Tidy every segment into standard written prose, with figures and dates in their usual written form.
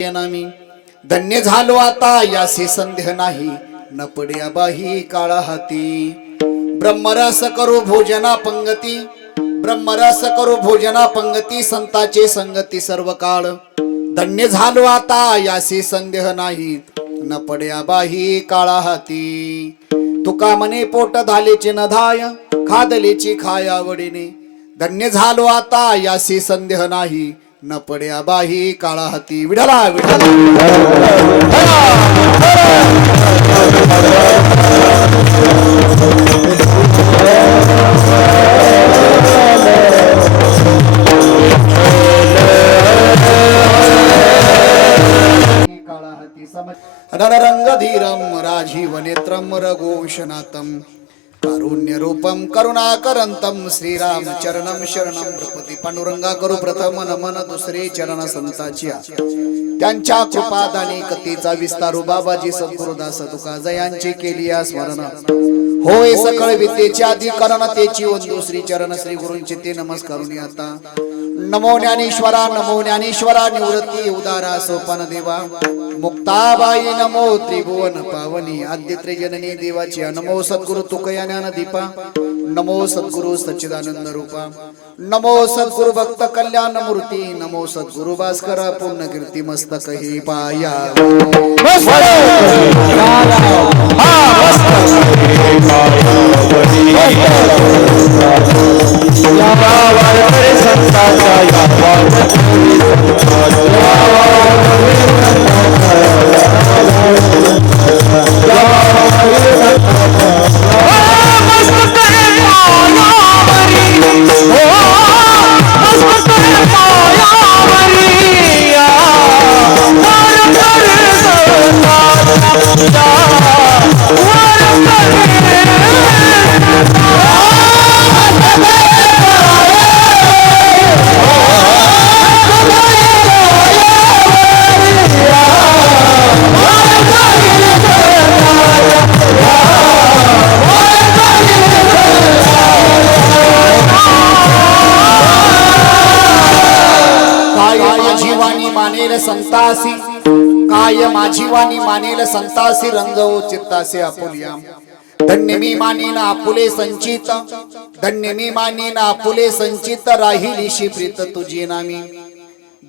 नामी धन्य झालो आता यासी संदेह नाही न पड्या बाही काळा हाती ब्रह्मरस करू भोजना पंगती ब्रह्मरस करू भोजना पंगती संताचे संगती सर्व काळ धन्य झालो आता यासी संदेह नाही न पड्या बाही काळा हाती तुका मने पोट धालेचे न धाय खादलेची खाय आवडीने धन्य झालो आता यासी संदेह नाही न पड्या बाही काळा हाती विढला विढला काळा हाती रणरंग धीरम राजीव नेत्रम रघोषनाथम कारुण्य रूपम करुणाकरंतम श्रीराम चरणम शरणम प्रपती पांडुरंगा करू प्रथम नमन दुसरे चरण संताची त्यांच्या कृपादानी कथेचा विस्तारू बाबाजी सद्गुरुदास तुका जयांची केली स्मरण होय सकळ विद्येची आधी करणतेची वंदू श्री चरण श्री गुरूंचे ते नमस्कारुनी आता नमो ज्ञानेश्वरा निवृत्ती उदारा सोपान देवा मुक्ताबाई नमो त्रिभुवन पावनी आद्य त्रिजननी देवाची नमो सद्गुरु तुकया ज्ञान दीपा नमो सद्गुरु सच्चिदानंद रूपा नमो सद्गुरु भक्त कल्याण मूर्ती नमो सद्गुरु भास्कर पूर्ण कीर्ती मस्तक ही पाया संतासी काय माझी वाणी मानेल संतासी रंगवो चित्तासे आपुलिया धन्य मी मानेन आपुले संचित धन्य मी मानेन आपुले संचित राहिलीशी प्रीत तुझी नामी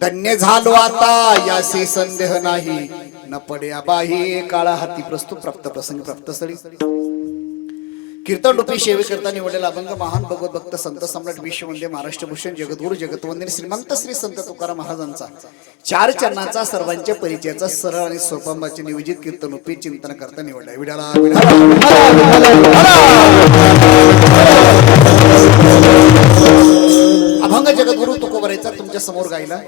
धन्य झालो आता यासी संदेह नाही न पड्या बाही काळा हाती प्रस्तुत प्राप्त प्रसंग प्राप्त स्थळी कीर्तन रूपी सेवेकरता निवडलेला अभंग महान भगवत भक्त संत सम्राट विश्ववंद्य महाराष्ट्र भूषण जगद्गुरु जगतवंदन श्रीमंत श्री संत तुकाराम महाराजांचा चार चरणाचा सर्वांच्या परिचयाचा सरळ आणि सोपांबाचे नियोजित कीर्तन रूपी चिंतन करता निवडलाय विडाला अभंग जगद्गुरु तुकोबरायचा तुमच्या समोर गायला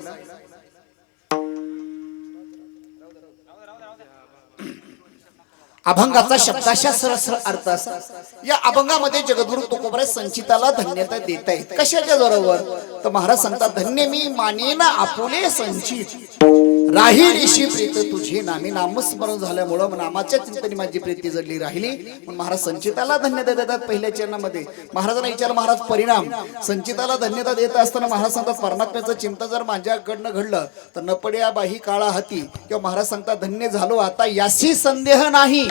अभंगाचा शब्दाशा सरळ अर्थ असा या अभंगामध्ये जगद्गुरु तुकोबराय संचिताला धन्यता देत आहेत कशाच्या जोरावर तर महाराज सांगतात धन्य मी मानेन आपुले संचित राहिलीशी प्रीत तुझी नामी नामस्मरण झाल्यामुळं नामाच्या चिंतनी माझी प्रीती जडली राहिली म्हणून महाराज संचिताला धन्यता देतात पहिल्या चरणामध्ये महाराजांना विचार महाराज परिणाम संचिताला धन्यता देत असताना महाराज सांगतात परमात्म्याचं चिंतन जर माझ्याकडनं घडलं तर न पड्या बाही काळा हाती किंवा महाराज सांगतात धन्य झालो आता यासी संदेह नाही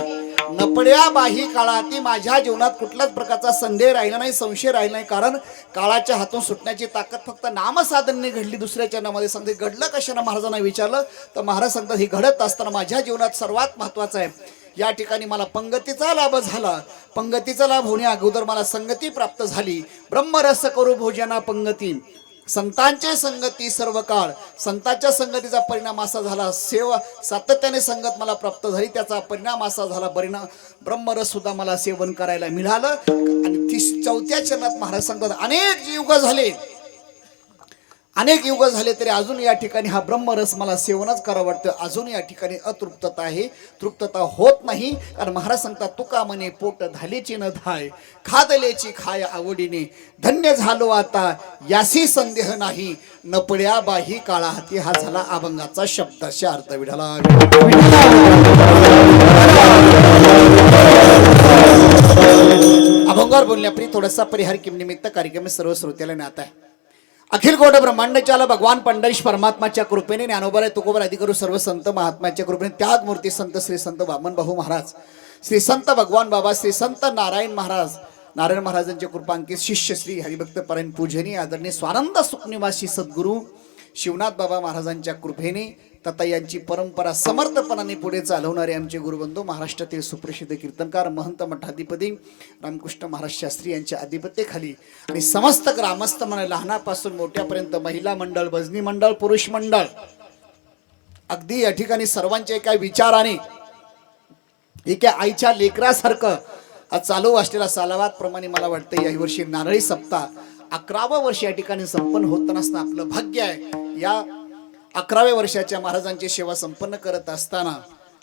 न पड्या बाही काळा हाती माझ्या जीवनात कुठल्याच प्रकारचा संदेह राहिला नाही संशय राहिला नाही कारण काळाच्या हातून सुटण्याची ताकद फक्त नामसाधनेने घडली दुसऱ्या चरणामध्ये सांगते घडलं कशानं महाराजांना विचारलं तर महाराज सांगतात हे घडत असताना माझ्या जीवनात सर्वात महत्वाचं आहे या ठिकाणी मला पंगतीचा लाभ झाला पंगतीचा लाभ होण्या अगोदर मला संगती प्राप्त झाली ब्रह्मरस करू भोजना पंगती संतांचे संगती सर्व काळ संतांच्या संगतीचा परिणाम असा झाला सेवा सातत्याने संगत मला प्राप्त झाली त्याचा परिणाम असा झाला परिणाम ब्रह्मरस सुद्धा मला सेवन करायला मिळालं आणि चौथ्या चरणात महाराज सांगतात अनेक युग झाले तरी अजून या ठिकाणी हा ब्रह्मरस मला सेवनच करावं वाटतं अजून या ठिकाणी अतृप्तता आहे तृप्तता होत नाही कारण महाराज सांगतात तुका मने पोट धालेची न धाय खादलेची खाय आवडीने धन्य झालो आता यासी संदेह नाही न पड्या बाही काळा हाती हा झाला अभंगाचा शब्दाचा अर्थ विढाला अभंगावर बोलण्यापूर्वी थोडासा परिहार किम निमित्त कार्यक्रम सर्व श्रोत्याला नाता आहे अखिल गोड ब्रह्मांडचाला भगवान पंढरीश परमात्माच्या कृपेने ज्ञानोबा तुकोबर अधिकरू सर्व संत महात्म्याच्या कृपेने त्याग मूर्ती संत श्री संत वामन भाऊ महाराज, श्री संत भगवान बाबा, श्री संत नारायण महाराज, नारायण महाराजांच्या कृपांकित शिष्य श्री हरिभक्त परायण पूजनीय आदरणीय स्वानंद सुखनिवासी सद्गुरू शिवनाथ बाबा महाराजांच्या कृपेने तथा यांची परंपरा समर्थपणाने पुढे चालवणारे आमचे गुरुबंधू महाराष्ट्रातील सुप्रसिद्ध कीर्तनकार महंत मठाधिपती रामकृष्ण महाराज शास्त्री यांच्या अधिपत्याखाली आणि समस्त ग्रामस्थ मन लहानापासून मोठ्यापर्यंत महिला मंडळ, भजनी मंडळ, पुरुष मंडळ अगदी या ठिकाणी सर्वांच्या एका विचाराने एका आईच्या लेकरासारखं आज चालू असलेला सालावात प्रमाणे मला वाटतं याही वर्षी नारळी सप्ताह 11वं वर्ष या ठिकाणी संपन्न होत नसणं आपलं भाग्य आहे। या 11व्या वर्षाच्या महाराजांची सेवा संपन्न करत असताना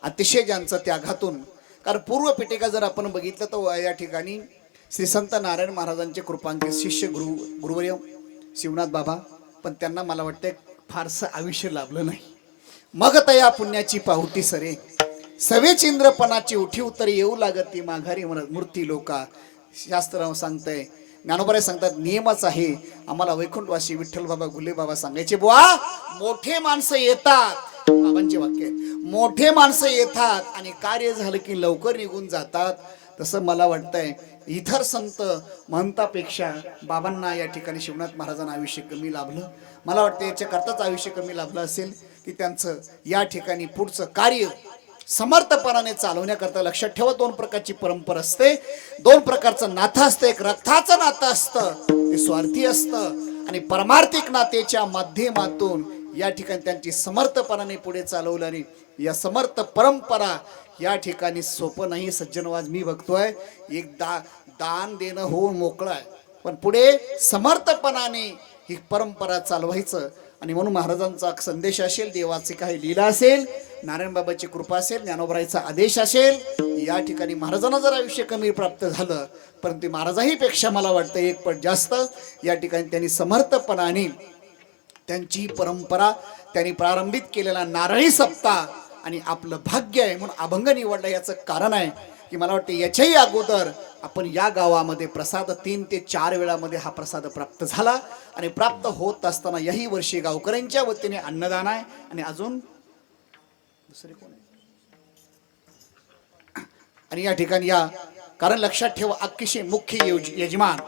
अतिशय ज्यांचं त्यागातून, कारण पूर्व पिटिका जर आपण बघितलं तर या ठिकाणी श्री संत नारायण महाराजांचे कृपांकित शिष्य गुरुवर्य शिवनाथ बाबा, पण त्यांना मला वाटतं फारसं आयुष्य लाभलं नाही। मग तया पुण्याची पाहुती सरे सवेचिंद्रपणाची उठी उतर येऊ लागत ती माघारी मूर्ती लोका। शास्त्र सांगतंय, ज्ञानोबा सांगतात नियमच आहे आम्हाला वैकुंठवासी विठ्ठल बाबा गुले बाबा सांगायचे, बुवा मोठे माणसं येतात, बाबांचे वाक्य मोठे माणसं येतात आणि कार्य झालं की लवकर निघून जातात। तसं मला वाटतंय इतर संत महंतापेक्षा बाबांना या ठिकाणी शिवनाथ महाराजांना आयुष्य कमी लाभलं। मला वाटतं याच्या करताच आयुष्य कमी लाभलं असेल की त्यांचं या ठिकाणी पुढचं कार्य समर्थपणाने चालवण्याकरता लक्षात ठेवा, दोन प्रकारची परंपरा असते, दोन प्रकारचं नातं असतं। एक रक्ताचं नातं असतं, ते स्वार्थी असतं, आणि परमार्थिक नातेच्या माध्यमातून या ठिकाणी त्यांची समर्थपणाने पुढे चालवल्याने या समर्थ परंपरा या ठिकाणी सोपं नाही सज्जनवाद। मी बघतोय एक दान देणं होऊन मोकळं आहे, पण पुढे समर्थपणाने ही परंपरा चालवायचं। आणि म्हणून महाराजांचा संदेश असेल, देवाचे काही लीला असेल, नारायण बाबाची कृपा असेल, ज्ञानोबरायचा आदेश असेल, या ठिकाणी महाराजांना जर आयुष्य कमी प्राप्त झालं, परंतु महाराजाही पेक्षा मला वाटतं एक पट जास्त या ठिकाणी त्यांनी समर्थपणाने त्यांची परंपरा त्यांनी प्रारंभित केलेला नारळी सप्ताह आणि आपलं भाग्य आहे म्हणून अभंग निवडला। याचं कारण आहे की मला वाटतं याच्याही अगोदर आपण या गावामध्ये प्रसाद 3 ते 4 वेळामध्ये हा प्रसाद प्राप्त झाला आणि प्राप्त होत असताना याही वर्षी गावकऱ्यांच्या वतीने अन्नदान आहे। आणि अजून दुसरे कोण आहे आणि या ठिकाणी या कारण लक्षात ठेवा अतिशय मुख्य यजमान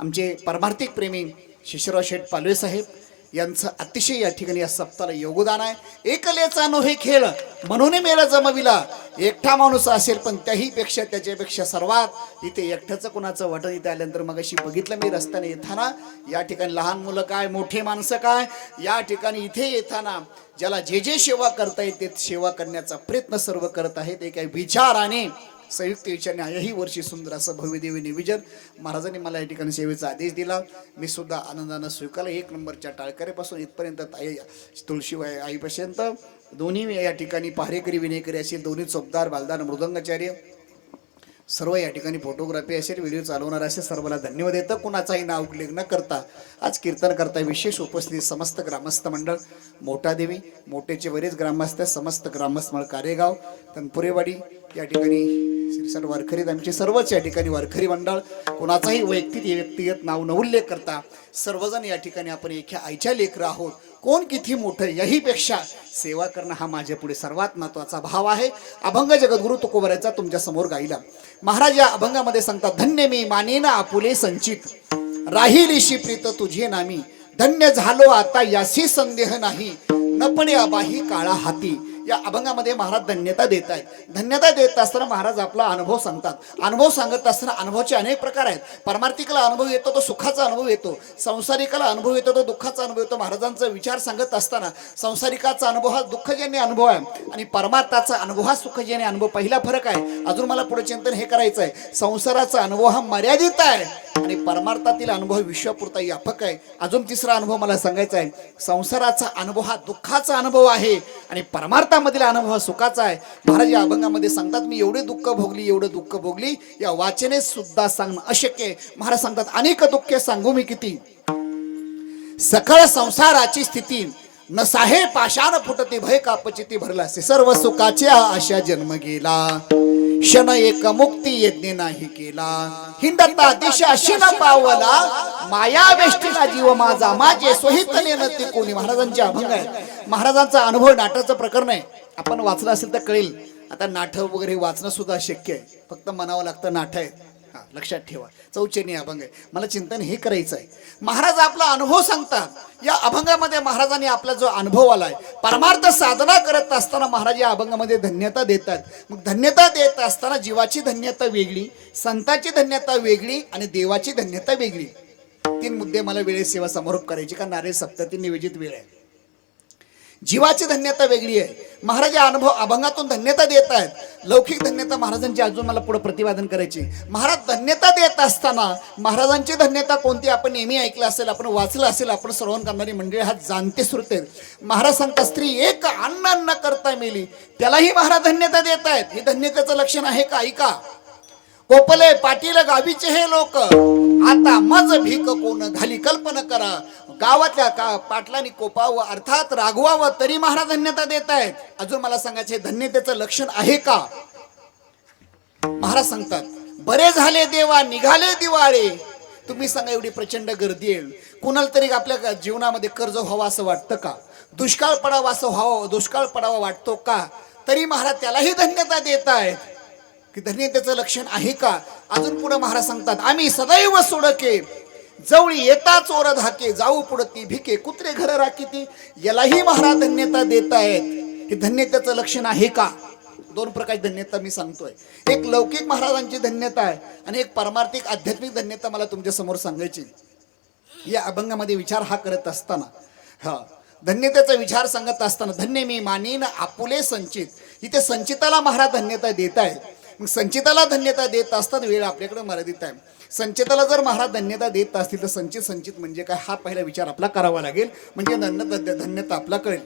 आमचे परमार्थिक प्रेमी शिशिरराव शेठ पालवे साहेब यांचं अतिशय या ठिकाणी या सप्ताहाला योगदान आहे। एकलेचा नोहे खेळ म्हणून मेला जमविला, एकटा माणूस असेल पण त्याही पेक्षा त्याच्यापेक्षा सर्वात इथे एकट्याचं कोणाचं वाटत इथे आल्यानंतर मग अशी बघितलं मी रस्त्याने येताना या ठिकाणी लहान मुलं काय मोठे माणसं काय या ठिकाणी इथे येताना ज्याला जे जे सेवा करता येते सेवा करण्याचा प्रयत्न सर्व करत आहेत। एक विचाराने संयुक्त विचारणे याही वर्षी सुंदर असं भव्यदेवी निवेदन महाराजांनी मला या ठिकाणी सेवेचा आदेश दिला। मी सुद्धा आनंदानं स्वीकारला। 1 नंबरच्या टाळकऱ्यापासून इथपर्यंत तुळशीबाई आईपर्यंत दोन्ही या ठिकाणी पहारेकरी विनेकरी असेल, दोन्ही चोपदार बालदार मृदंगाचार्य सर्व या ठिकाणी फोटोग्राफी असेल, व्हिडिओ चालवणार असेल, सर्वांना धन्यवाद देतं। कुणाचाही नाव उल्लेख न करता आज कीर्तन करता विशेष उपस्थित समस्त ग्रामस्थ मंडळ, मोठादेवी मोठेचे बरेच ग्रामस्थ, समस्त ग्रामस्थ मंडळ कारेगाव, तनपुरेवाडी या ठिकाणी श्रीसट वारकरी आमचे सर्वच या ठिकाणी वारकरी मंडळ, कोणाचाही व्यक्तिगत नाव न उल्लेख करता सर्वजण या ठिकाणी आपण एका आईच्या लेकरं आहोत। कोण किती मोठं याहीपेक्षा सेवा करणं हा माझ्या पुढे सर्वात महत्वाचा भाव आहे। अभंग जगद्गुरु तुकोबरायचा तुमच्या समोर गायला महाराज या अभंगामध्ये सांगतात, धन्य मी मानेना आपुले संचित राहिलीशी प्रीत तुझे नामी, धन्य झालो आता यासी संदेह नाही, नपणे अबाही काळा हाती। या अभंगामध्ये महाराज धन्यता देत आहेत। धन्यता देत असताना महाराज आपला अनुभव सांगतात। अनुभव सांगत असताना अनुभवाचे अनेक प्रकार आहेत। परमार्थिकाला अनुभव येतो तो सुखाचा अनुभव येतो, संसारिकाला अनुभव येतो तो दुःखाचा अनुभव येतो। महाराजांचा विचार सांगत असताना संसारिकाचा अनुभव हा दुःखजन्य अनुभव आहे आणि परमार्थाचा अनुभव हा सुखजन्य अनुभव। पहिला फरक आहे, अजून मला पुढे चिंतन हे करायचं आहे। संसाराचा अनुभव हा मर्यादित आहे आणि परमार्थातील अनुभव विश्वपुरता व्यापक आहे। अजून तिसरा अनुभव मला सांगायचा आहे, संसाराचा अनुभव हा दुःखाचा अनुभव आहे आणि परमार्थामधील अनुभव हा सुखाचा आहे। महाराज या अभंगामध्ये सांगतात, मी एवढे दुःख भोगली या वाचने सुद्धा सांगणं अशक्य आहे। महाराज सांगतात, अनेक दुःखे सांगू मी किती, सकळ संसाराची स्थिती न साहे पाषाण फुटते भय कापचिती भरला से, सर्व सुखाची आशा जन्म गेला। क्षण एक मुक्ती यज्ञ नाही केला, हिंडता दिशा शिन पावला, माया वेष्टीला जीव माझा, माझे सोहित नेनती कोणी. महाराजांचे अभंग आहे. महाराजांचा अनुभव नाटाचं प्रकरण आहे. आपण वाचलं असेल तर कळेल. आता नाटक वगैरे वाचणं सुद्धा शक्य आहे, फक्त म्हणावं लागतं नाटक आहे. लक्षात ठेवा, चौचेनी अभंग आहे. मला चिंतन हे करायचं आहे. महाराज आपला अनुभव सांगतात. या अभंगामध्ये महाराजांनी आपला जो अनुभव आलाय, परमार्थ साधना करत असताना महाराज या अभंगामध्ये धन्यता देतात. मग धन्यता देत असताना जीवाची धन्यता वेगळी, संतांची धन्यता वेगळी आणि देवाची धन्यता वेगळी. 3 मुद्दे मला वेळेत सेवा समारोप करायची, का नारळ सप्तती निवेदित वेळ आहे. जीवाची धन्यता वेगळी आहे. महाराज या अनुभव अभंगातून धन्यता देत आहेत. लौकिक धन्यता महाराजांची अजून मला पुढे प्रतिपादन करायची. महाराज धन्यता देत असताना महाराजांची धन्यता कोणती आपण नेहमी ऐकलं असेल, आपण वाचलं असेल, आपण श्रवण करणारी मंडळी हा जाणते श्रोते. महाराज सांगतात, स्त्री एक अन्न न करता मेली, त्यालाही महाराज धन्यता देत आहेत. हे धन्यतेचं लक्षण आहे का? ऐका. कोपले पाटील गावीचे हे लोक, आता मज भीक कोण घाली कल्पना करा. गावातल्या पाटलांनी कोपावं, अर्थात रागवावं, तरी महाराज धन्यता देत आहेत. अजून मला सांगायचे धन्यतेचं लक्षण आहे का? महाराज सांगतात, बरे झाले देवा निघाले दिवाळे. तुम्ही सांगा, एवढी प्रचंड गर्दी येईल, कुणाला तरी आपल्या जीवनामध्ये कर्ज व्हावं असं वाटतं का? दुष्काळ पडावा असं व्हावं, दुष्काळ पडावा वाटतो का? तरी महाराज त्यालाही धन्यता देत आहेत. की धन्यतेचं लक्षण आहे का? अजून पुढे महाराज सांगतात, आम्ही सदैव सोडके, जवळी येता चोर धाके, जाऊ पुढे ती भिके, कुत्रे घर राखीती. यालाही महाराज धन्यता देत आहेत. हे धन्यतेचं लक्षण आहे का? 2 प्रकारची धन्यता मी सांगतोय. एक लौकिक महाराजांची धन्यता आहे आणि एक परमार्थिक आध्यात्मिक धन्यता मला तुमच्या समोर सांगायची. या अभंगामध्ये विचार हा करत असताना, धन्यतेचा विचार सांगत असताना, धन्य मी मानीन आपुले संचित. इथे संचिताला महाराज धन्यता देत आहेत. मग संचिताला धन्यता देत असताना वेळ आपल्याकडे मर्यादित आहे. संचिताला जर महाराज धन्यता देत असतील तर संचित म्हणजे काय, हा पहिला विचार आपला करावा लागेल. म्हणजे धन्यता आपला कळेल.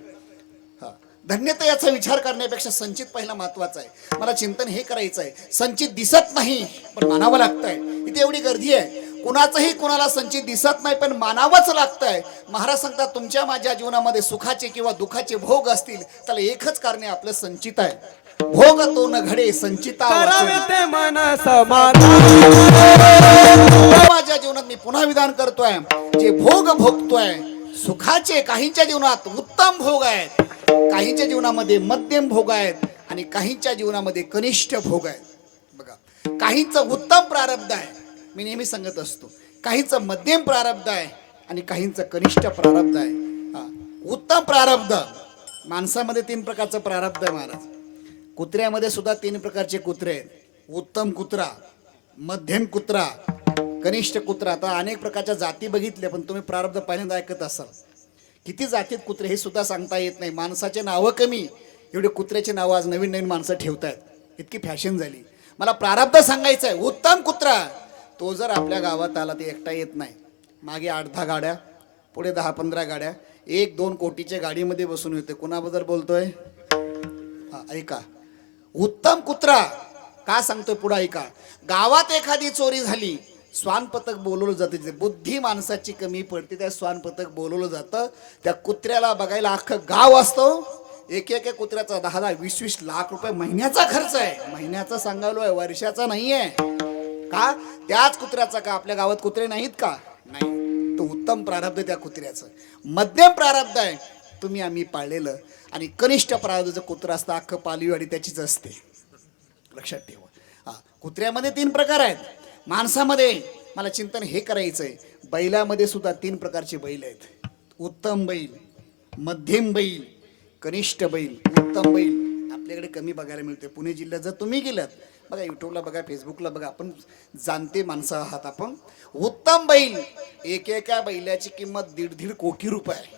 धन्यता याचा विचार करण्यापेक्षा संचित पहिला महत्वाचा आहे. मला चिंतन हे करायचं आहे. संचित दिसत नाही पण मानावं लागतंय. इथे एवढी गर्दी आहे, कुणाचंही कुणाला संचित दिसत नाही पण मानावंच लागतंय. महाराज सांगतात, तुमच्या माझ्या जीवनामध्ये सुखाचे किंवा दुःखाचे भोग असतील, त्याला एकच कारण आहे, आपलं संचित आहे. भोग तो न घडे संचिता. माझ्या जीवनात मी पुन्हा विधान करतोय, जे भोग भोगतोय सुखाचे, काहींच्या जीवनात उत्तम भोग आहेत, काहींच्या जीवनामध्ये मध्यम भोग आहेत आणि काहींच्या जीवनामध्ये कनिष्ठ भोग आहेत. बघा, काहींचं उत्तम प्रारब्ध आहे, मी नेहमी सांगत असतो. काहींचं मध्यम प्रारब्ध आहे आणि काहींचं कनिष्ठ प्रारब्ध आहे. उत्तम प्रारब्ध, माणसामध्ये 3 प्रकारचं प्रारब्ध आहे महाराज. कुत्र्यामध्ये सुद्धा 3 प्रकारचे कुत्रे आहेत. उत्तम कुत्रा, मध्यम कुत्रा, कनिष्ठ कुत्रा. आता अनेक प्रकारच्या जाती बघितल्या, पण तुम्ही प्रारब्ध पहिल्यांदा ऐकत असाल. किती जातीत कुत्रे हे सुद्धा सांगता येत नाही. माणसाचे नावं कमी, एवढे कुत्र्याचे नावं आज नवीन नवीन माणसं ठेवतायत. इतकी फॅशन झाली. मला प्रारब्ध सांगायचं आहे. उत्तम कुत्रा, तो जर आपल्या गावात आला ते एकटा येत नाही. मागे 8-10 गाड्या, पुढे 10-15 गाड्या, 1-2 कोटीच्या गाडीमध्ये बसून येते. कुणाबद्दल बोलतोय? ऐका, उत्तम कुत्रा का सांगतोय पुढे ऐका. गावात एखादी चोरी झाली, श्वान पथक बोलवलं जातं. बुद्धी माणसाची कमी पडते, त्या श्वान पथक बोलवलं जातं. त्या कुत्र्याला बघायला अख्खं गाव असतो. एक कुत्र्याचा 10-10, 20-20 लाख रुपये महिन्याचा खर्च आहे. महिन्याचा सांगायलोय, वर्षाचा नाहीये. का? त्याच कुत्र्याचा. का आपल्या गावात कुत्रे नाहीत का? नाही. तो उत्तम प्रारब्ध त्या कुत्र्याचं. मध्यम प्रारब्ध आहे तुम्ही आम्ही पाळलेलं, आणि कनिष्ठ प्रारब्धाचं कुत्रा असतं, अख्खं पालवीवाडी त्याचीच असते. लक्षात ठेवा. कुत्र्यामध्ये 3 प्रकार आहेत. माणसामध्ये मला चिंतन हे करायचंय, बैलामध्ये सुद्धा 3 प्रकारचे बैल आहेत. उत्तम बैल, मध्यम बैल, कनिष्ठ बैल. उत्तम बैल आपल्याकडे कमी बघायला मिळते. पुणे जिल्ह्यात जर तुम्ही गेलात, बघा युट्यूबला बघा, फेसबुकला बघा, आपण जाणते माणसं आहात आपण. उत्तम बैल, एका बैलाची किंमत 1.5 कोटी रुपये,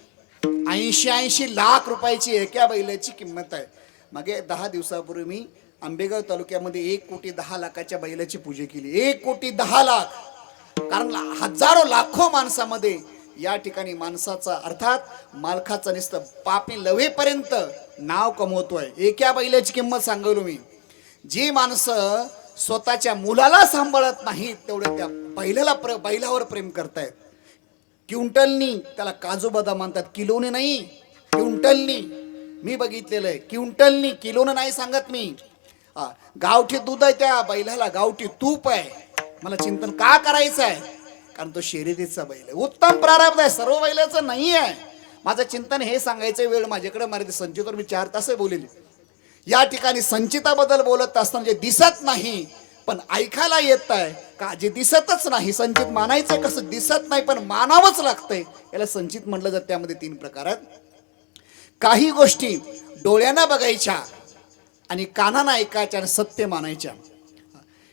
80 लाख रुपयाची एका बैलाची किंमत आहे. मागे 10 दिवसापूर्वी मी आंबेगाव तालुक्यामध्ये 1,10,00,000च्या बैलाची पूजा केली. 1,10,00,000. कारण हजारो लाखो माणसामध्ये या ठिकाणी माणसाचा, अर्थात मालकाचा नुसतं पापी लवेपर्यंत नाव कमवतोय. एका बैलाची किंमत सांगलो मी. जी माणसं स्वतःच्या मुलाला सांभाळत नाहीत, तेवढे त्या बैलावर प्रेम करतायत. क्विंटलनी त्याला काजू बदाम म्हणतात, किलोने नाही, क्विंटलनी. मी बघितलेलं आहे, क्विंटलनी, किलोने नाही सांगत मी. गावठी दूध आहे, त्या बैलाला गावठी तूप आहे. मला चिंतन का करायचं आहे? कारण तो शर्यतीचा बैल आहे. उत्तम प्रारब्ध आहे, सर्व बैलाचं नाही आहे. माझं चिंतन हे सांगायचं, वेळ माझ्याकडे मर्यादित, संचितावर मी 4 तास बोलेले. या ठिकाणी संचिताबद्दल बोलत असताना जे दिसत नाही पण ऐकायला येत आहे का, जे दिसतच नाही, संचित मानायचंय कसं, दिसत नाही पण मानावंच लागतंय, याला संचित म्हटलं जातं. त्यामध्ये 3 प्रकार आहेत. काही गोष्टी डोळ्यानं बघायच्या आणि कानानं ऐकायच्या आणि सत्य मानायच्या.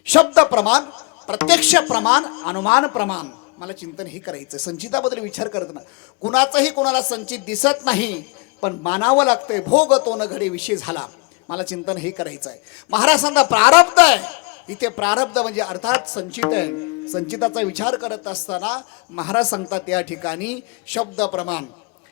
शब्द प्रमाण, प्रत्यक्ष प्रमाण, अनुमान प्रमाण. मला चिंतन हे करायचं, संचिताबद्दल विचार करत ना. कुणाचंही कुणाला संचित दिसत नाही पण मानावं लागतंय. भोग तो न घडे विषय झाला. मला चिंतन हे करायचं आहे. महाराजांना प्रारब्ध आहे. इथे प्रारब्ध म्हणजे अर्थात संचित आहे. संचिताचा विचार करत असताना महाराज सांगतात या ठिकाणी शब्द प्रमाण.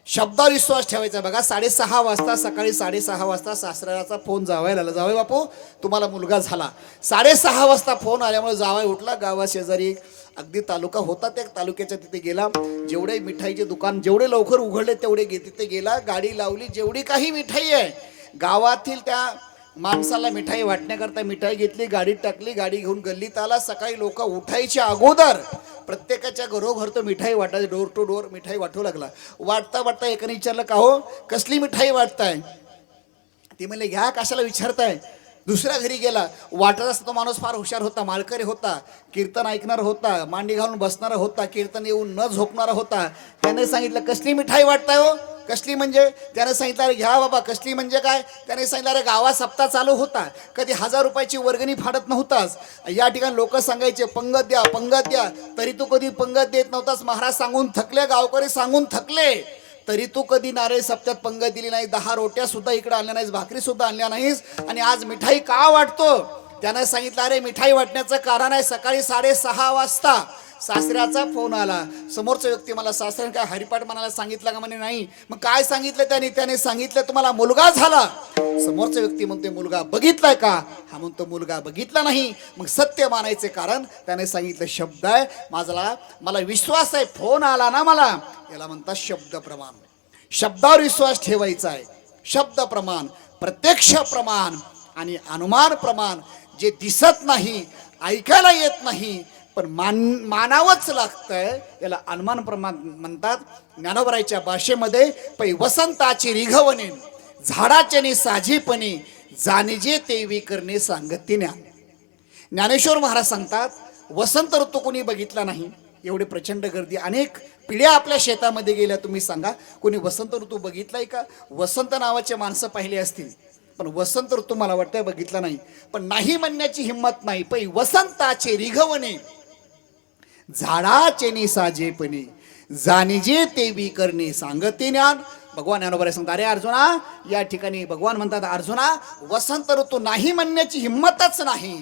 शब्दावर विश्वास ठेवायचा. बघा 6:30 वाजता, सकाळी 6:30 वाजता सासऱ्याचा फोन जावायला आला. जावई बापू तुम्हाला मुलगा झाला. 6:30 वाजता फोन आल्यामुळे जावाई उठला. गावाशेजारी अगदी तालुका होता, त्या तालुक्याच्या तिथे गेला. जेवढे मिठाईचे दुकान जेवढे लवकर उघडले तेवढे तिथे गेला. गाडी लावली. जेवढी काही मिठाई आहे गावातील त्या माणसाला मिठाई वाटण्याकरता मिठाई घेतली, गाडीत टाकली, गाडी घेऊन गल्लीत आला. सकाळी लोक उठायच्या अगोदर प्रत्येकाच्या घरोघर तो मिठाई वाटायची. डोर टू डोर मिठाई वाटू लागला. वाटता वाटता एकाने विचारलं, का हो कसली मिठाई वाटताय? ती म्हणले, घ्या, कशाला विचारताय? दुसऱ्या घरी गेला. वाटत असता तो माणूस फार हुशार होता, माळकरी होता, कीर्तन ऐकणार होता, मांडी घालून बसणारा होता, कीर्तन येऊन न झोपणारा होता. त्याने सांगितलं, कसली मिठाई वाटताय हो? कसली म्हणजे? त्याने सांगितलं, अरे घ्या बाबा. कसली म्हणजे काय? त्याने सांगितलं, अरे गावात सप्ताह चालू होता, कधी 1000 रुपयाची वर्गणी फाडत नव्हतास. या ठिकाणी लोक सांगायचे, पंगत द्या, पंगत द्या, तरी तू कधी पंगत देत नव्हतास. महाराज सांगून थकले, गावकरी सांगून थकले, तरी तू कधी नारळ सप्त्यात पंगत दिली नाही. 10 रोट्या सुद्धा इकडे आणल्या नाहीस, भाकरी सुद्धा आणल्या नाहीस, आणि आज मिठाई का वाटतो? त्याने सांगितलं, अरे मिठाई वाटण्याचं कारण आहे, सकाळी 6:30 वाजता सासऱ्याचा फोन आला. समोरचा व्यक्ती मला, सासऱ्याने काय हरिपाठ म्हणायला सांगितलं का? म्हणे नाही. मग काय सांगितलं त्याने? त्याने सांगितलं तुम्हाला मुलगा झाला. समोरचा व्यक्ती म्हणते, मुलगा बघितलाय का? हा म्हणतो, मुलगा बघितला नाही. मग सत्य मानायचे कारण त्याने सांगितलं शब्द आहे, मला विश्वास आहे, फोन आला ना मला. याला म्हणतात शब्द प्रमाण. शब्दावर विश्वास ठेवायचा आहे. शब्द प्रमाण, प्रत्यक्ष प्रमाण आणि अनुमान प्रमाण. जे दिसत नाही, ऐकायला येत नाही पण मानावंच लागतंय, याला अनुमान प्रमाण म्हणतात. ज्ञानोबराच्या भाषेमध्ये पै वसंताची रिघवणे, झाडाचे नि साजेपणे, जाणीजे ते करणे सांगती ज्ञान. ज्ञानेश्वर महाराज सांगतात, वसंत ऋतू कोणी बघितला नाही. एवढी प्रचंड गर्दी, अनेक पिढ्या आपल्या शेतामध्ये गेल्या. तुम्ही सांगा, कोणी वसंत ऋतू बघितलाय का? वसंत नावाचे माणसं पाहिले असतील, पण वसंत ऋतू मला वाटतंय बघितला नाही. पण नाही म्हणण्याची हिंमत नाही. पै वसंताचे रिघवणे, झाडाचे नि साजेपणे, जाणीजे ते करणे सांगते ज्ञान. भगवान ज्ञानोबा सांगतात, अरे अर्जुना, या ठिकाणी भगवान म्हणतात, अर्जुना वसंत ऋतू नाही म्हणण्याची हिंमतच नाही.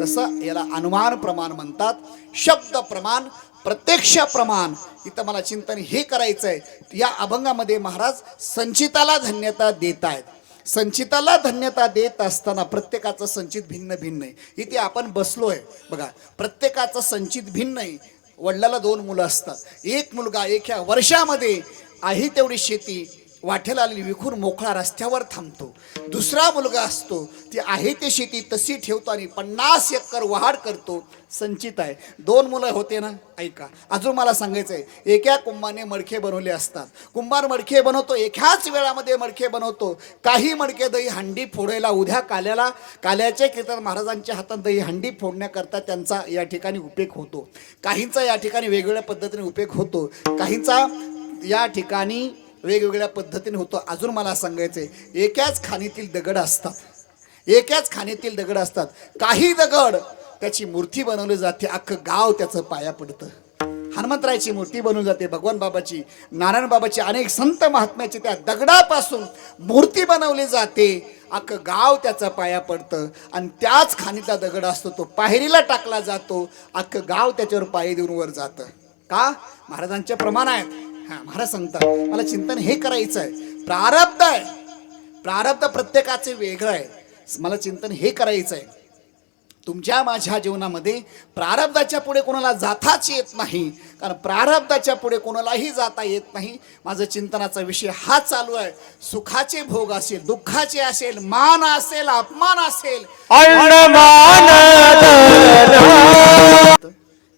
तसं याला अनुमान प्रमाण म्हणतात. शब्द प्रमाण, प्रत्यक्ष प्रमाण. इथं मला चिंतन हे करायचंय. या अभंगामध्ये महाराज संचिताला धन्यता देत आहेत. संचिताला धन्यता देत असताना प्रत्येकाचं संचित भिन्न भिन्न आहे. इथे आपण बसलोय बघा, प्रत्येकाचं संचित भिन्न आहे. वडिलाला 2 मुलं असतात. एक मुलगा एका वर्षामध्ये आहे तेवढी शेती वाटेला आलेली विकून मोकळा रस्त्यावर थांबतो. दुसरा मुलगा असतो, ती आहे ते शेती तशी ठेवतो आणि 50 एकर वहाड करतो. संचित आहे. 2 मुलं होते ना, ऐका. अजून मला सांगायचंय, एका कुंभाने मडके बनवले असतात. कुंभार मडके बनवतो, एकाच वेळामध्ये मडके बनवतो. काही मडके दही हंडी फोडायला, उद्या काल्याच्या कीर्तन महाराजांच्या हातात दही हंडी फोडण्याकरता त्यांचा या ठिकाणी उपयोग होतो. काहींचा या ठिकाणी वेगवेगळ्या पद्धतीने उपयोग होतो, काहींचा या ठिकाणी वेगवेगळ्या पद्धतीने होतो. अजून मला सांगायचंय, एकाच खाणीतील दगड असतात, एकाच खाणीतील दगड असतात. काही दगड त्याची मूर्ती बनवली जाते, अख्खं गाव त्याचं पाया पडतं. हनुमंतरायची मूर्ती बनवली जाते, भगवान बाबाची, नारायण बाबाची, अनेक संत महात्म्याची त्या दगडापासून मूर्ती बनवली जाते. अख्खं गाव त्याचा पाया पडतं. आणि त्याच खाणीतला दगड असतो, तो पायरीला टाकला जातो, अख्खं गाव त्याच्यावर पाय देऊन वर जातं. का? महाराजांचे प्रमाण आहेत. हा, महाराज सांगतात, मला चिंतन हे करायचं आहे. प्रारब्ध आहे, प्रारब्ध प्रत्येकाचे वेगळं आहे. मला चिंतन हे करायचं आहे. तुमच्या माझ्या जीवनामध्ये प्रारब्धाच्या पुढे कोणाला जाताच येत नाही, कारण प्रारब्धाच्या पुढे कोणालाही जाता येत नाही. माझं चिंतनाचा विषय हा चालू आहे. सुखाचे भोग असेल, दुःखाचे असेल, मान असेल, अपमान असेल,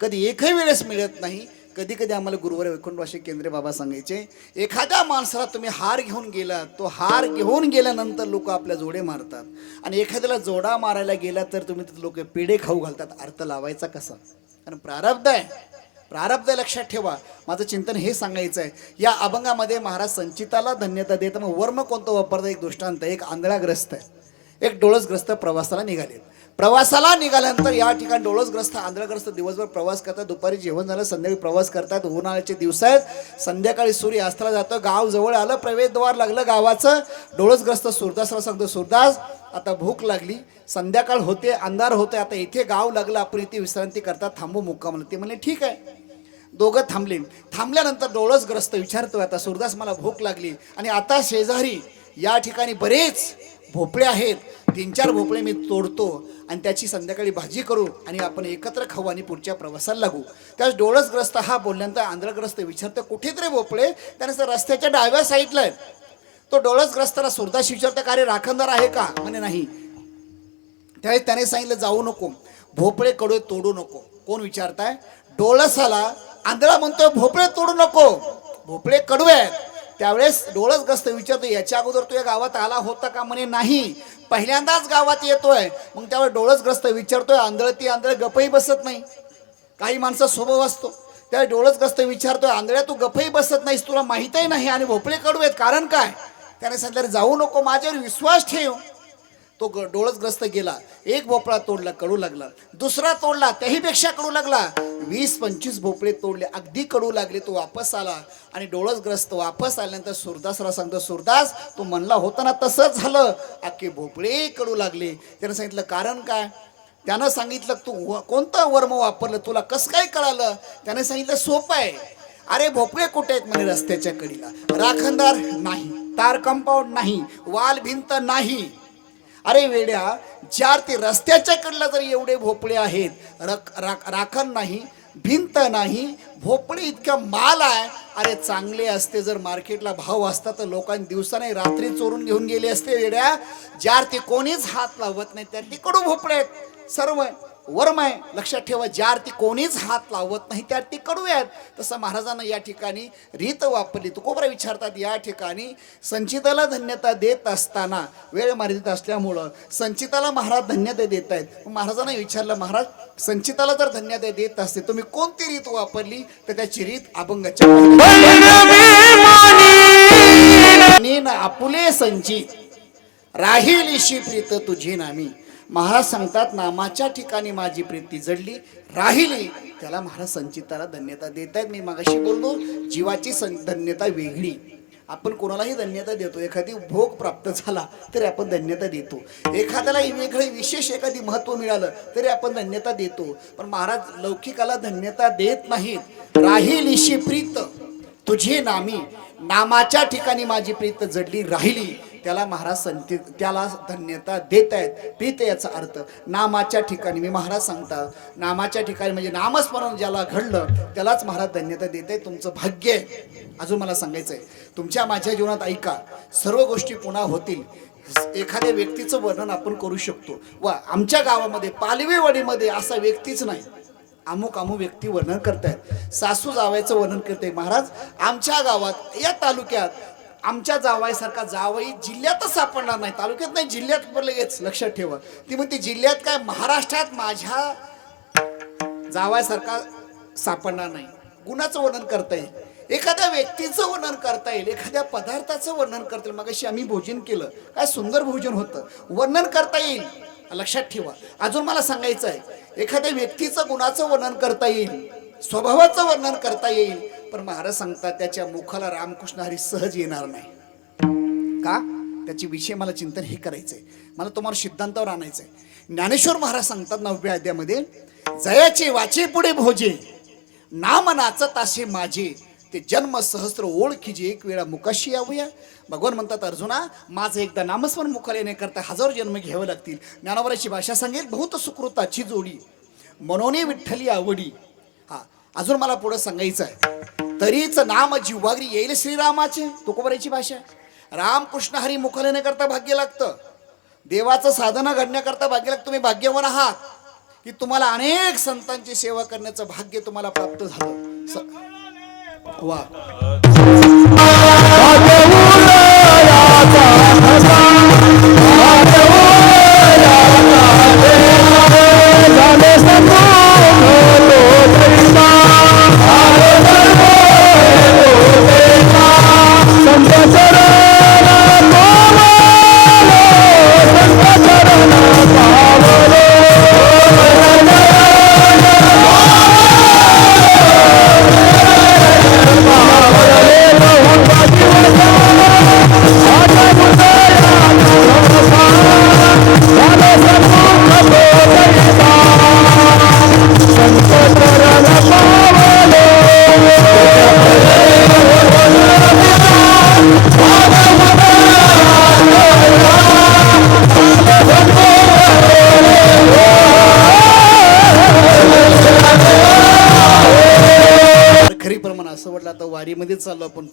कधी एकही वेळेस मिळत नाही. कधी कधी आम्हाला गुरुवार वैकुंठवासी केंद्रे बाबा सांगायचे, एखाद्या माणसाला तुम्ही हार घेऊन गेला, तो हार घेऊन गेल्यानंतर लोक आपल्या जोडे मारतात, आणि एखाद्याला जोडा मारायला गेला तर तुम्ही लोक पेढे खाऊ घालतात. अर्थ लावायचा कसा? कारण प्रारब्ध आहे, प्रारब्ध लक्षात ठेवा. माझं चिंतन हे सांगायचं आहे. या अभंगामध्ये महाराज संचिताला धन्यता देत. मग वर्म कोणतं वापरतं? एक दृष्टांत, एक आंधळाग्रस्त आहे, एक डोळसग्रस्त प्रवासाला निघाले. प्रवासाला निघाल्यानंतर या ठिकाणी डोळसग्रस्त आंधळग्रस्त दिवसभर प्रवास करतात. दुपारी जेवण झालं, संध्याकाळी प्रवास करतात. उन्हाळ्याचे दिवस आहेत, संध्याकाळी सूर्य अस्ताला जातो. गाव जवळ आलं, प्रवेशद्वार लागलं गावाचं. डोळसग्रस्त सूरदासला सांगतो, सूरदास आता भूक लागली, संध्याकाळ होते, अंधार होते, आता इथे गाव लागलं, आपण इथे विश्रांती करतात, थांबू मुक्काम. ते म्हणले ठीक आहे. दोघं थांबले. थांबल्यानंतर डोळसग्रस्त विचारतोय, आता सूरदास मला भूक लागली आणि आता शेजारी या ठिकाणी बरेच भोपळे आहेत, 3-4 भोपळे मी तोडतो आणि त्याची संध्याकाळी भाजी करू आणि आपण एकत्र खाऊ आणि पुढच्या प्रवासाला लागू. त्यावेळेस डोळसग्रस्त हा बोलल्यानंतर आंधळग्रस्त विचारतो, कुठेतरी भोपळे? त्याने रस्त्याच्या डाव्या साईडला आहेत. तो डोळसग्रस्ताला सूरदास विचारतो, का रे राखणदार आहे का? म्हणे नाही. त्यावेळेस त्याने सांगितलं, जाऊ नको, भोपळे कडू तोडू नको. कोण विचारताय? डोळसाला. आंधळा म्हणतोय भोपळे तोडू नको, भोपळे कडू आहेत. त्यावेळेस डोळसग्रस्त विचारतो, याच्या अगोदर तू या गावात आला होता का? म्हणे नाही, पहिल्यांदाच गावात येतोय. मग त्यावेळेस डोळसग्रस्त विचारतोय, आंधळ ती आंधळ गपही बसत नाही, काही माणसं स्वभाव असतो. त्यावेळेस डोळसग्रस्त विचारतोय, आंधळ्या तू गपही बसत नाहीस, तुला माहितही नाही आणि भोपळे कडू आहेत, कारण काय? त्याने सांगितलं, जाऊ नको, माझ्यावर विश्वास ठेव. तो डोळसग्रस्त गेला, एक भोपळा तोडला, कडू लागला. दुसरा तोडला, त्याहीपेक्षा कडू लागला. 20-25 भोपळे तोडले, अगदी कडू लागले. तो वापस आला आणि डोळसग्रस्त वापस आल्यानंतर सूरदासला सांगतो, सूरदास तू म्हणला होता ना तसंच झालं, अख्खे भोपळे कडू लागले. त्यानं सांगितलं, कारण काय? त्यानं सांगितलं, तू कोणतं वर्म वापरलं, तुला कसं काय कळालं? त्याने सांगितलं, सोपं आहे. अरे भोपळे कुठे आहेत? म्हणे रस्त्याच्या कडेला. राखणदार नाही, तार कंपाऊंड नाही, वाल भिंत नाही. अरे वेड्या, चार ते रस्त्याच्या कडला जर एवढे भोपळे आहेत, राखण नाही, भिंत नाही, भोपळे इतका माल आहे. अरे चांगले असते जर मार्केटला भाव असता तर लोकांनी दिवसाने रात्री चोरून घेऊन गेले असते. वेड्या, जार ते कोणीच हात लावत नाही, त्या कडू भोपळे आहेत. सर्व वर्म आहे, लक्षात ठेवा. जार ती कोणीच हात लावत नाही, त्या ती कडू आहेत. तसं महाराजांना या ठिकाणी रीत वापरली. तुकोबरा विचारतात, या ठिकाणी संचिताला धन्यता देत असताना वेळ मर्यादित असल्यामुळं संचिताला महाराज धन्यता देत आहेत. महाराजांना विचारलं, महाराज संचिताला जर धन्यता देत असते तुम्ही कोणती रीत वापरली? तर त्याची रीत अभंगाच्या आपुले संचित राहिलीशी प्रीत तुझी नामी. महाराज सांगतात, नामाच्या ठिकाणी माझी प्रीती जडली, राहिली, त्याला महाराज संचिताला धन्यता देत आहेत. मी मागाशी बोललो, जीवाची धन्यता वेगळी. आपण कोणालाही धन्यता देतो. एखादी भोग प्राप्त झाला तरी आपण धन्यता देतो, एखाद्याला वेगळे विशेष एखादी महत्व मिळालं तरी आपण धन्यता देतो. पण महाराज लौकिकाला धन्यता देत नाहीत. राहिलीशी प्रीत तुझी नामी, नामाच्या ठिकाणी माझी प्रीत जडली, राहिली, त्याला महाराज त्याला धन्यता देत आहेत. प्रीत याचा अर्थ नामाच्या ठिकाणी. मी महाराज सांगतात, नामाच्या ठिकाणी म्हणजे नामस्मरण ज्याला घडलं त्यालाच महाराज धन्यता देत आहेत. तुमचं भाग्य आहे. अजून मला सांगायचं आहे, तुमच्या माझ्या जीवनात ऐका, सर्व गोष्टी पुन्हा होतील. एखाद्या व्यक्तीचं वर्णन आपण करू शकतो. वा आमच्या गावामध्ये पालवेवाडीमध्ये असा व्यक्तीच नाही, अमुक व्यक्ती वर्णन करतायत, सासू जावायचं वर्णन करते. महाराज आमच्या गावात या तालुक्यात आमच्या जावाईसारखा जावई जिल्ह्यातच सापडणार नाही, तालुक्यात नाही, जिल्ह्यात लगेच. लक्षात ठेवा. ती म्हणते जिल्ह्यात काय, महाराष्ट्रात माझ्या जावाईसारखा सापडणार नाही. गुणाचं वर्णन करता येईल, एखाद्या व्यक्तीचं वर्णन करता येईल, एखाद्या पदार्थाचं वर्णन करता येईल. मगाशी आम्ही भोजन केलं, काय सुंदर भोजन होतं, वर्णन करता येईल. लक्षात ठेवा. अजून मला सांगायचं आहे, एखाद्या व्यक्तीचं गुणाचं वर्णन करता येईल, स्वभावाचं वर्णन करता येईल, पण महाराज सांगतात त्याच्या मुखाला रामकृष्ण हरी सहज येणार नाही. का? त्याची विषय मला चिंतन हे करायचंय, मला तुम्हाला सिद्धांतावर आणायचंय. ज्ञानेश्वर महाराज सांगतात 9व्या अध्यायामध्ये, जयाचे वाचे पुढे भोजे, नाम नाचत असे माझे, ते जन्म सहस्त्र ओळखीजे, एक वेळा मुकाशी यावया. भगवान म्हणतात अर्जुना, माझं एकदा नामस्मरण मुखाला येण्याकरता हजारो जन्म घ्यावे लागतील. ज्ञानोबराची भाषा सांगेल, बहुत सुकृताची जोडी मनोने विठ्ठली आवडी. हा, अजून मला पुढे सांगायचं आहे. तरीच नाम जिव्हागरी येईल श्रीरामाचे. तुकोबराची भाषा, रामकृष्ण हरी मुखाला येण्याकरता भाग्य लागतं, देवाचं साधना घडण्याकरता भाग्य लागतं. तुम्ही भाग्यवान आहात की तुम्हाला अनेक संतांची सेवा करण्याचं भाग्य तुम्हाला प्राप्त झालं. वा वारीमध्ये चाललो आपण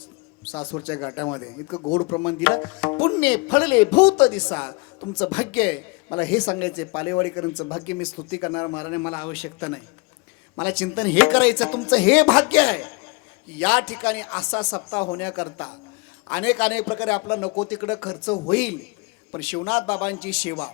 सासवडच्या घाटामध्ये. इतकं गोड प्रमाण दिलं. पुण्य फळले भूत दिसा, तुमचं भाग्य आहे. मला हे सांगायचंय, पालेवाडीकरांचं भाग्य मी स्तुती करणार महाराज, मला आवश्यकता नाही. मला चिंतन हे करायचं, तुमचं हे भाग्य आहे. या ठिकाणी असा सप्ताह होण्याकरता अनेक प्रकारे आपला नको तिकडं खर्च होईल, पण शिवनाथ बाबांची सेवा,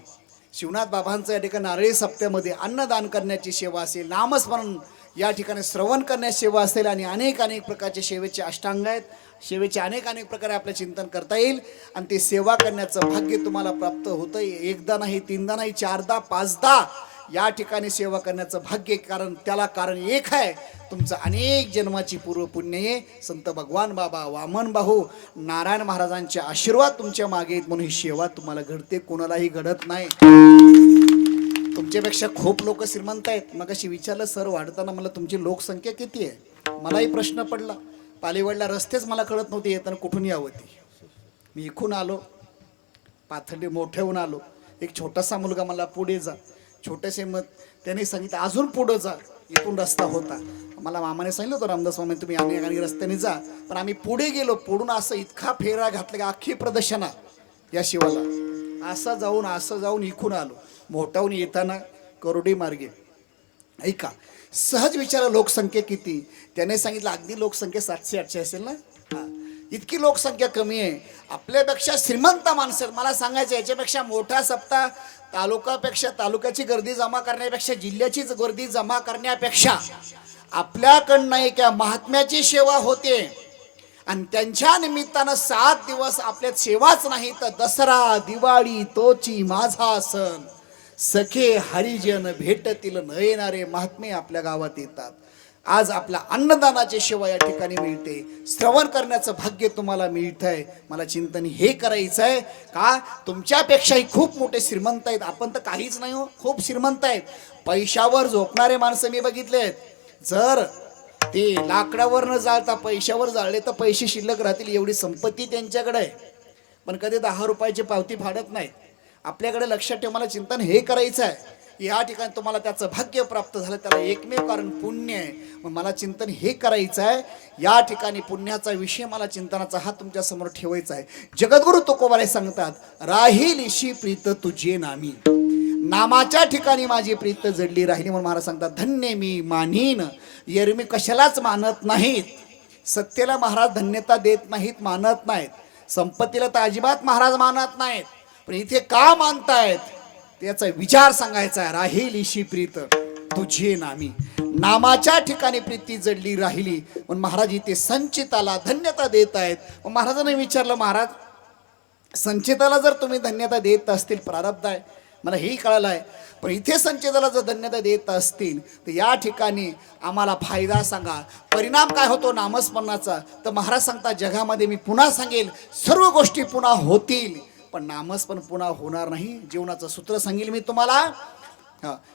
शिवनाथ बाबांचं या ठिकाणी नारळी सप्त्यामध्ये अन्नदान करण्याची सेवा असेल, नामस्मरण या ठिकाणी श्रवण करण्याची सेवा असेल, आणि अनेक प्रकारचे सेवेचे अष्टांग आहेत. सेवेचे अनेक प्रकारे आपलं चिंतन करता येईल आणि ते सेवा करण्याचं भाग्य तुम्हाला प्राप्त होतं. एकदा नाही, तीनदा नाही, चारदा, पाचदा या ठिकाणी सेवा करण्याचं भाग्य. कारण एक आहे, तुमचं अनेक जन्माची पूर्व पुण्य आहे. संत भगवान बाबा, वामन भाऊ, नारायण महाराजांचे आशीर्वाद तुमच्या मागे आहेत, म्हणून ही सेवा तुम्हाला घडते, कोणालाही घडत नाही. तुमच्यापेक्षा खूप लोक श्रीमंत आहेत. मग अशी विचारलं सर वाढताना मला, तुमची लोकसंख्या किती आहे? मलाही प्रश्न पडला. पालेवाडला रस्तेच मला कळत नव्हते येताना कुठून यावं ती. मी इकडून आलो, पाथर्डी मोठ्याहून आलो. एक छोटासा मुलगा मला पुढे जा, छोटेसे मत त्याने सांगितलं अजून पुढं जा. इथून रस्ता होता. मला मामाने सांगितलं होतं, रामदास मामा तुम्ही अनेक रस्त्याने जा. पण आम्ही पुढे गेलो. पुढून असं इतका फेरा घातला की अख्खी प्रदर्शना या शिवाला असं जाऊन इकून आलो. मोठाहून येताना करोडी मार्गे. ऐका, सहज विचारा लोकसंख्या किती? त्याने सांगितलं अगदी लोकसंख्या 700-800 असेल ना. इतकी लोकसंख्या कमी आहे. आपल्यापेक्षा श्रीमंत माणसं. मला सांगायचं, याच्यापेक्षा मोठा सप्ताह तालुक्याची गर्दी जमा करण्यापेक्षा, जिल्ह्याचीच गर्दी जमा करण्यापेक्षा आपल्याकडनं एका महात्म्याची सेवा होते. आणि त्यांच्या निमित्तानं 7 दिवस आपल्यात सेवाच नाही तर दसरा दिवाळी तोची माझा सण, सखे हरिजन भेटतील न येणारे महात्मे आपल्या गावात येतात. आज आपल्या अन्नदानाची सेवा या ठिकाणी मिळते. श्रवण करण्याचं भाग्य तुम्हाला मिळत आहे. मला चिंतन हे करायचं आहे का तुमच्यापेक्षाही खूप मोठे श्रीमंत आहेत. आपण तर काहीच नाही हो, खूप श्रीमंत आहेत. पैशावर झोपणारे माणसं मी बघितले आहेत. जर ते लाकडावर न जाळता पैशावर जाळले तर पैसे शिल्लक राहतील, एवढी संपत्ती त्यांच्याकडे आहे. पण कधी 10 रुपयाची पावती फाडत नाहीत. आपल्याकडे लक्षात ठेव. मला चिंतन हे करायचं आहे. या ठिकाणी तुम्हाला त्याचं भाग्य प्राप्त झालं, त्याला एकमेव कारण पुण्य आहे. मग मला चिंतन हे करायचं आहे. या ठिकाणी पुण्याचा विषय मला चिंतनाचा हा तुमच्या समोर ठेवायचा आहे. जगद्गुरु तुकोबारे सांगतात, राहिलीशी प्रीत तुझे नामी, नामाच्या ठिकाणी माझी प्रीत जडली राहिली. म्हणून महाराज सांगतात, धन्य मी मानीन. एरवी कशालाच मानत नाहीत. सत्तेला महाराज धन्यता देत नाहीत, मानत नाहीत. संपत्तीला तर अजिबात महाराज मानत नाहीत. पण इथे का मानतायत त्याचा विचार सांगायचा आहे. राहिलीशी प्रीत तुझे नामी, नामाच्या ठिकाणी प्रीती जडली राहिली. म्हणून महाराज इथे संचिताला धन्यता देत आहेत. मग महाराजांनी विचारलं, महाराज संचिताला जर तुम्ही धन्यता देत असतील, प्रारब्ध आहे, मला हेही कळलं आहे. पण इथे संचिताला जर धन्यता देत असतील तर या ठिकाणी आम्हाला फायदा सांगा, परिणाम काय होतो नामस्मरणाचा. तर महाराज सांगतात, जगामध्ये मी पुन्हा सांगेल, सर्व गोष्टी पुन्हा होतील, पण नामस्मरण पुन्हा होणार नाही. जीवनाचं सूत्र सांगेल मी तुम्हाला.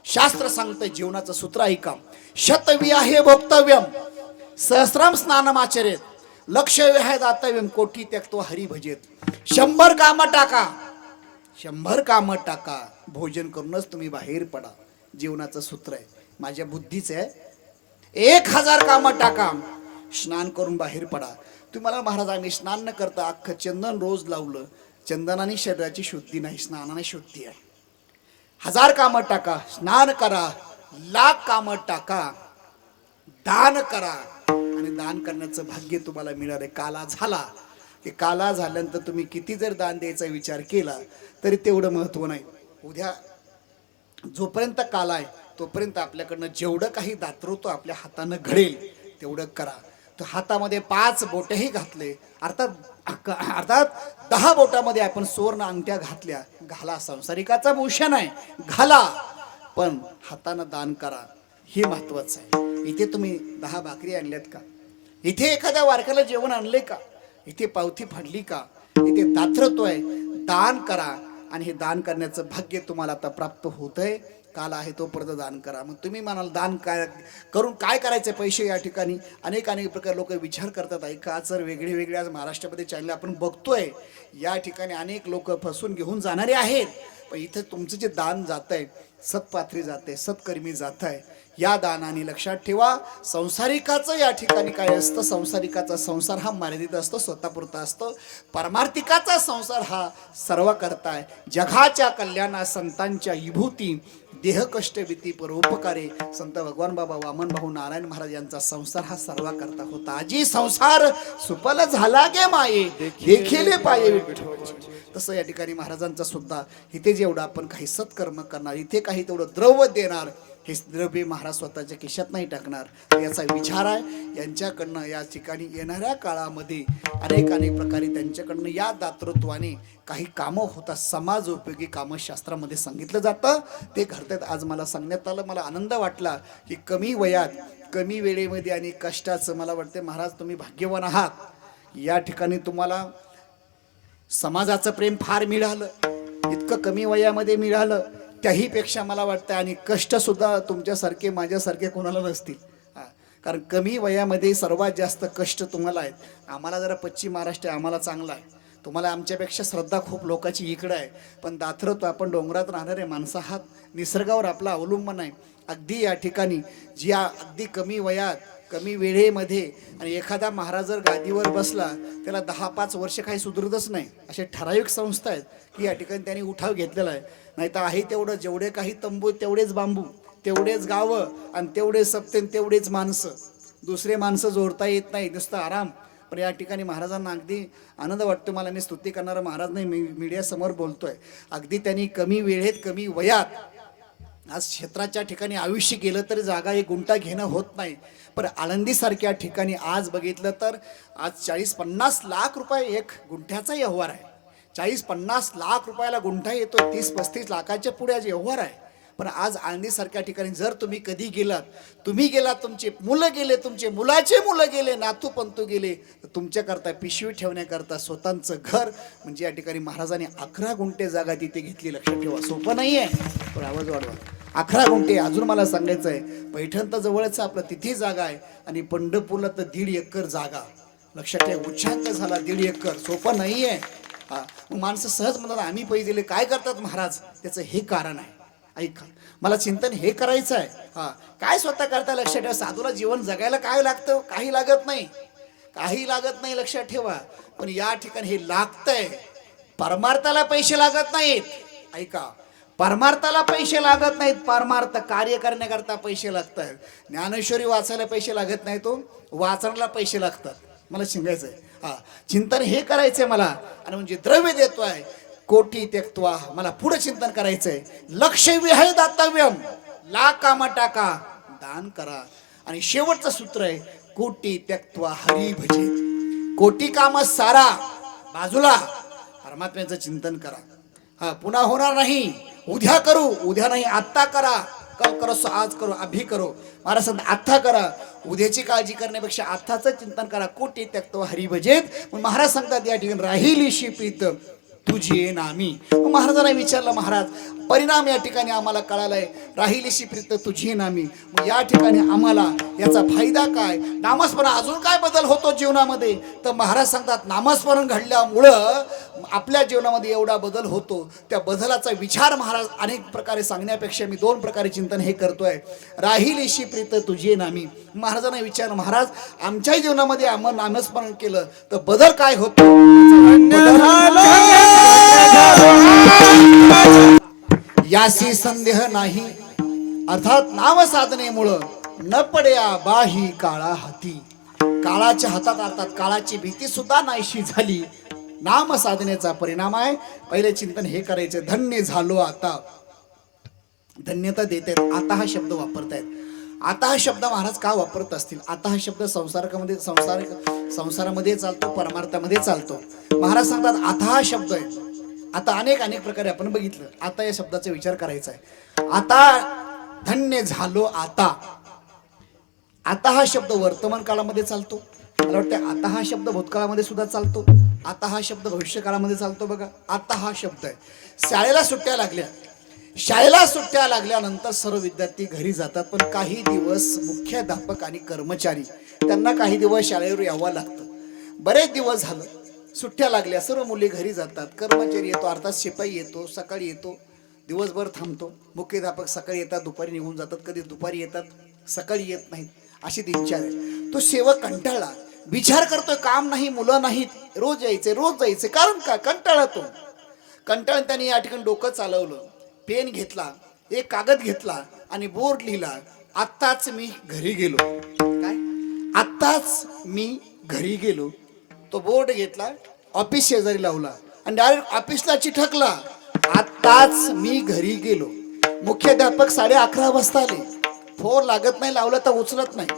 शास्त्र सांगतंय जीवनाचं सूत्र ऐका. शतवियाहे भोक्तव्यम, सहस्रम स्नानमाचरेत, लक्ष विहाय दातव्यम, कोटी त्यक्तो हरी भजेत. 100 कामं टाका, 100 कामं टाका, भोजन करूनच तुम्ही बाहेर पडा. जीवनाचं सूत्र आहे, माझ्या बुद्धीचं आहे. 1000 कामं टाका, स्नान करून बाहेर पडा. तुम्हाला महाराज आम्ही स्नान न करता अख्खं चंदन रोज लावलं, चंदनाने शरीराची शुद्धी नाही, स्नानाने शुद्धी आहे. 1000 कामं टाका, स्नान करा, 1,00,000 कामं टाका, दान करा. आणि दान करण्याचं भाग्य तुम्हाला मिळालं. काला झाला की काला झाल्यानंतर तुम्ही किती जर दान द्यायचा विचार केला तरी तेवढं महत्व नाही. उद्या जोपर्यंत काला आहे तोपर्यंत आपल्याकडनं जेवढं काही दातृत्व आपल्या हातानं घडेल तेवढं करा. तर हातामध्ये 5 बोटही घातले, अर्थात 10 बोटामध्ये आपण सुवर्ण अंगठ्या घातल्या, घाला. संसारिकाचा भूषण आहे, घाला, पण हातानं दान करा, हे महत्वाचं आहे. इथे तुम्ही 10 भाकरी आणल्यात का? इथे एखाद्या वारक्याला जेवण आणले का? इथे पावती फाडली का? इथे दातृत्व आहे. दान करा आणि हे दान करण्याचं भाग्य तुम्हाला आता प्राप्त होतंय. काल आहे तोपर्यंत दान करा. मग तुम्ही म्हणाल दान काय करून काय करायचे पैसे? या ठिकाणी अनेक प्रकार लोक विचार करतात. ऐका, आज जर वेगळे वेगळे आज महाराष्ट्रामध्ये चॅनल आपण बघतोय, या ठिकाणी अनेक लोक फसून घेऊन जाणारे आहेत. पण इथं तुमचं जे दान जात आहे, सत्पात्री जाते, सत्कर्मी जात आहे. या दानाने लक्षात ठेवा, संसारिकाचं या ठिकाणी काय असतं? संसारिकाचा संसार हा मर्यादित असतो, स्वतःपुरता असतो. परमार्थिकाचा संसार हा सर्व करताय. जगाच्या कल्याणा संतांच्या विभूती, देह कष्ट भीती परोपकारे. संत भगवान बाबा वामन भाऊ नारायण महाराज यांचा संसार हा सर्व करता होता. आजी संसार सुपल झाला गे माये, देखील पाये. तसं या ठिकाणी महाराजांचा सुद्धा इथे जेवढं आपण काही सत्कर्म करणार, इथे काही तेवढं द्रव्य देणार, हे द्रव्य महाराज स्वतःच्या खिशात नाही टाकणार, याचा विचार आहे. यांच्याकडनं या ठिकाणी येणाऱ्या काळामध्ये अनेक प्रकारे त्यांच्याकडनं या दातृत्वाने काही कामं होतात. समाज उपयोगी कामं शास्त्रामध्ये सांगितलं जातं, ते घडतात. आज मला सांगण्यात आलं, मला आनंद वाटला की कमी वयात, कमी वेळेमध्ये आणि कष्टाचं, मला वाटते महाराज तुम्ही भाग्यवान आहात. या ठिकाणी तुम्हाला समाजाचं प्रेम फार मिळालं, इतकं कमी वयामध्ये मिळालं. त्याही पेक्षा मला वाटतं आणि कष्ट सुद्धा तुमच्यासारखे माझ्यासारखे कोणाला नसतील. कारण कमी वयामध्ये सर्वात जास्त कष्ट तुम्हाला आहेत. आम्हाला जरा पश्चिम महाराष्ट्र आम्हाला चांगला आहे, तुम्हाला आमच्यापेक्षा श्रद्धा खूप लोकांची इकडं आहे. पण दातृत्व आपण डोंगरात राहणारे माणसं आहात, निसर्गावर आपला अवलंबन आहे. अगदी या ठिकाणी जी अगदी कमी वयात, कमी वेळेमध्ये, आणि एखादा महाराज जर गादीवर बसला त्याला 10-5 वर्ष काही सुधरतच नाही. असे ठराविक संस्था आहेत की या ठिकाणी त्यांनी उठाव घेतलेला आहे. नाही तर आहे तेवढं, जेवढे काही तंबू तेवढेच बांबू, तेवढेच गावं आणि तेवढेच सप्ते, तेवढेच माणसं. दुसरे माणसं जोडता येत नाही, नुसतं आराम. पण या ठिकाणी महाराजांना अगदी आनंद वाटतो. मला मी स्तुती करणारा महाराज नाही, मी मीडियासमोर बोलतोय. अगदी त्यांनी कमी वेळेत, कमी वयात आज क्षेत्राच्या ठिकाणी आयुष्य गेलं तरी जागा एक गुंठा घेणं होत नाही. पण आळंदीसारख्या ठिकाणी आज बघितलं तर आज 40-50 लाख रुपये एक गुंठ्याचा व्यवहार आहे. 40-50 लाख रुपयाला गुंठा येतो, 30-35 लाखाच्या पुढे आज व्यवहार आहे. पण आज आळंदीसारख्या ठिकाणी जर तुम्ही कधी गेलात, तुम्ही गेलात, तुमचे मुलं गेले, तुमचे मुलाचे मुलं गेले, नातू पंतू गेले, तर तुमच्याकरता पिशवी ठेवण्याकरता स्वतःचं घर म्हणजे या ठिकाणी महाराजांनी 11 गुंठे जागा तिथे घेतली. लक्षात ठेवा, सोपं नाही आहे. पण आवाज वाढवा, 11 गुंठे. अजून मला सांगायचं आहे, पैठण तर जवळच आपलं, तिथे जागा आहे. आणि पंढरपूरला तर 1.5 एकर जागा. लक्षात ठेवा, उच्चांक झाला 1.5 एकर, सोपं नाही आहे. मग माणसं सहज म्हणतात आम्ही पैसे दिले, काय करतात महाराज? त्याचं हे कारण आहे. ऐका, मला चिंतन हे करायचं आहे. काय स्वतः करता? लक्षात ठेवा, साधूला जीवन जगायला काय लागतं? काही लागत नाही, काही लागत नाही, लक्षात ठेवा. पण या ठिकाणी हे लागतंय. परमार्थाला पैसे लागत नाहीत. ऐका, परमार्थाला पैसे लागत नाहीत, परमार्थ कार्य करण्याकरता पैसे लागतात. ज्ञानेश्वरी वाचायला पैसे लागत नाही, तो वाचनाला पैसे लागतात. मला शिंगायचंय, चिंतन हे करायचंय मला. आणि म्हणजे द्रव्य देतोय, कोटी त्यक्त्वा, मला पुढे चिंतन करायचंय. लक्ष विहय दातव्यम, 1,00,000 कामं टाका, दान करा. आणि शेवटचं सूत्र आहे, कोटी त्यक्त्वा हरी भजे. कोटी कामं सारा बाजूला, परमात्म्याचं चिंतन करा. पुन्हा होणार नाही, उद्या करू, उद्या नाही आत्ता करा. कल करो सो आज करो, अभी करो. महाराज सांगतात आत्ता करा. उद्याची काळजी करण्यापेक्षा आत्ताचं चिंतन करा. कोटी त्यक्त्वा हरी भजेत. महाराज सांगतात या ठिकाणी राहिलीशी प्रीत तुझे नामी. महाराजांना विचारलं, महाराज परिणाम या ठिकाणी आम्हाला कळालाय, राहिलीशी प्रीत तुझे नामी. मग या ठिकाणी आम्हाला याचा फायदा काय, नामस्मरण अजून काय बदल होतो जीवनामध्ये? तर महाराज सांगतात नामस्मरण घडल्यामुळं आपल्या जीवनामध्ये एवढा बदल होतो. त्या बदलाचा विचार महाराज अनेक प्रकारे सांगण्यापेक्षा मी दोन प्रकारे चिंतन हे करतोय. राहिलीशी प्रीत तुझे नामी. महाराजांना विचार, महाराज आमच्या जीवनामध्ये आम्ही नामस्मरण केलं तर बदल काय होतो? यासी संदेह नाही. अर्थात नाम साधनेमुळं न पड्या बाही काळा हाती. काळाच्या हातात अर्थात काळाची भीती सुद्धा नाहीशी झाली. नाम साधनेचा परिणाम आहे. पहिले चिंतन हे करायचे, धन्य झालो आता. धन्यता देत आहेत. आता हा शब्द वापरतायत. आता हा शब्द महाराज का वापरत असतील? आता हा शब्द संसारामध्ये चालतो, परमार्थामध्ये चालतो. महाराज सांगतात आता हा शब्द आहे. आता अनेक प्रकारे आपण बघितलं. आता या शब्दाचा विचार करायचा आहे. आता धन्य झालो आता. आता हा शब्द वर्तमान काळामध्ये चालतो. मला वाटतं आता हा शब्द भूतकाळामध्ये सुद्धा चालतो. आता हा शब्द भविष्य काळामध्ये चालतो. बघा आता हा शब्द आहे. शाळेला सुट्ट्या लागल्यानंतर सर्व विद्यार्थी घरी जातात. पण काही दिवस मुख्याध्यापक आणि कर्मचारी त्यांना काही दिवस शाळेवर यावं लागतं. बरेच दिवस झालं सुट्ट्या लागल्या, सर्व मुले घरी जातात. कर्मचारी येतो, अर्थात शिपाई येतो, सकाळी येतो, दिवसभर थांबतो. मुख्याध्यापक सकाळी येतात, दुपारी निघून जातात. कधी दुपारी येतात, सकाळी येत नाहीत. अशी दिनचर्या आहे. तो सेवक कंटाळला, विचार करतोय काम नाही, मुलं नाहीत, रोज जायचे. कारण का? कंटाळून त्यांनी या ठिकाणी डोकं चालवलं, पेन घेतला, एक कागद घेतला आणि बोर्ड लिहिला, आत्ताच मी घरी गेलो. काय? आत्ताच मी घरी गेलो. तो बोर्ड घेतला, ऑफिस शेजारी लावला आणि डायरेक्ट ऑफिसला चिठकला, आत्ताच मी घरी गेलो. मुख्याध्यापक 11:30 वाजता आले. फोन लागत नाही, लावला तर उचलत नाही.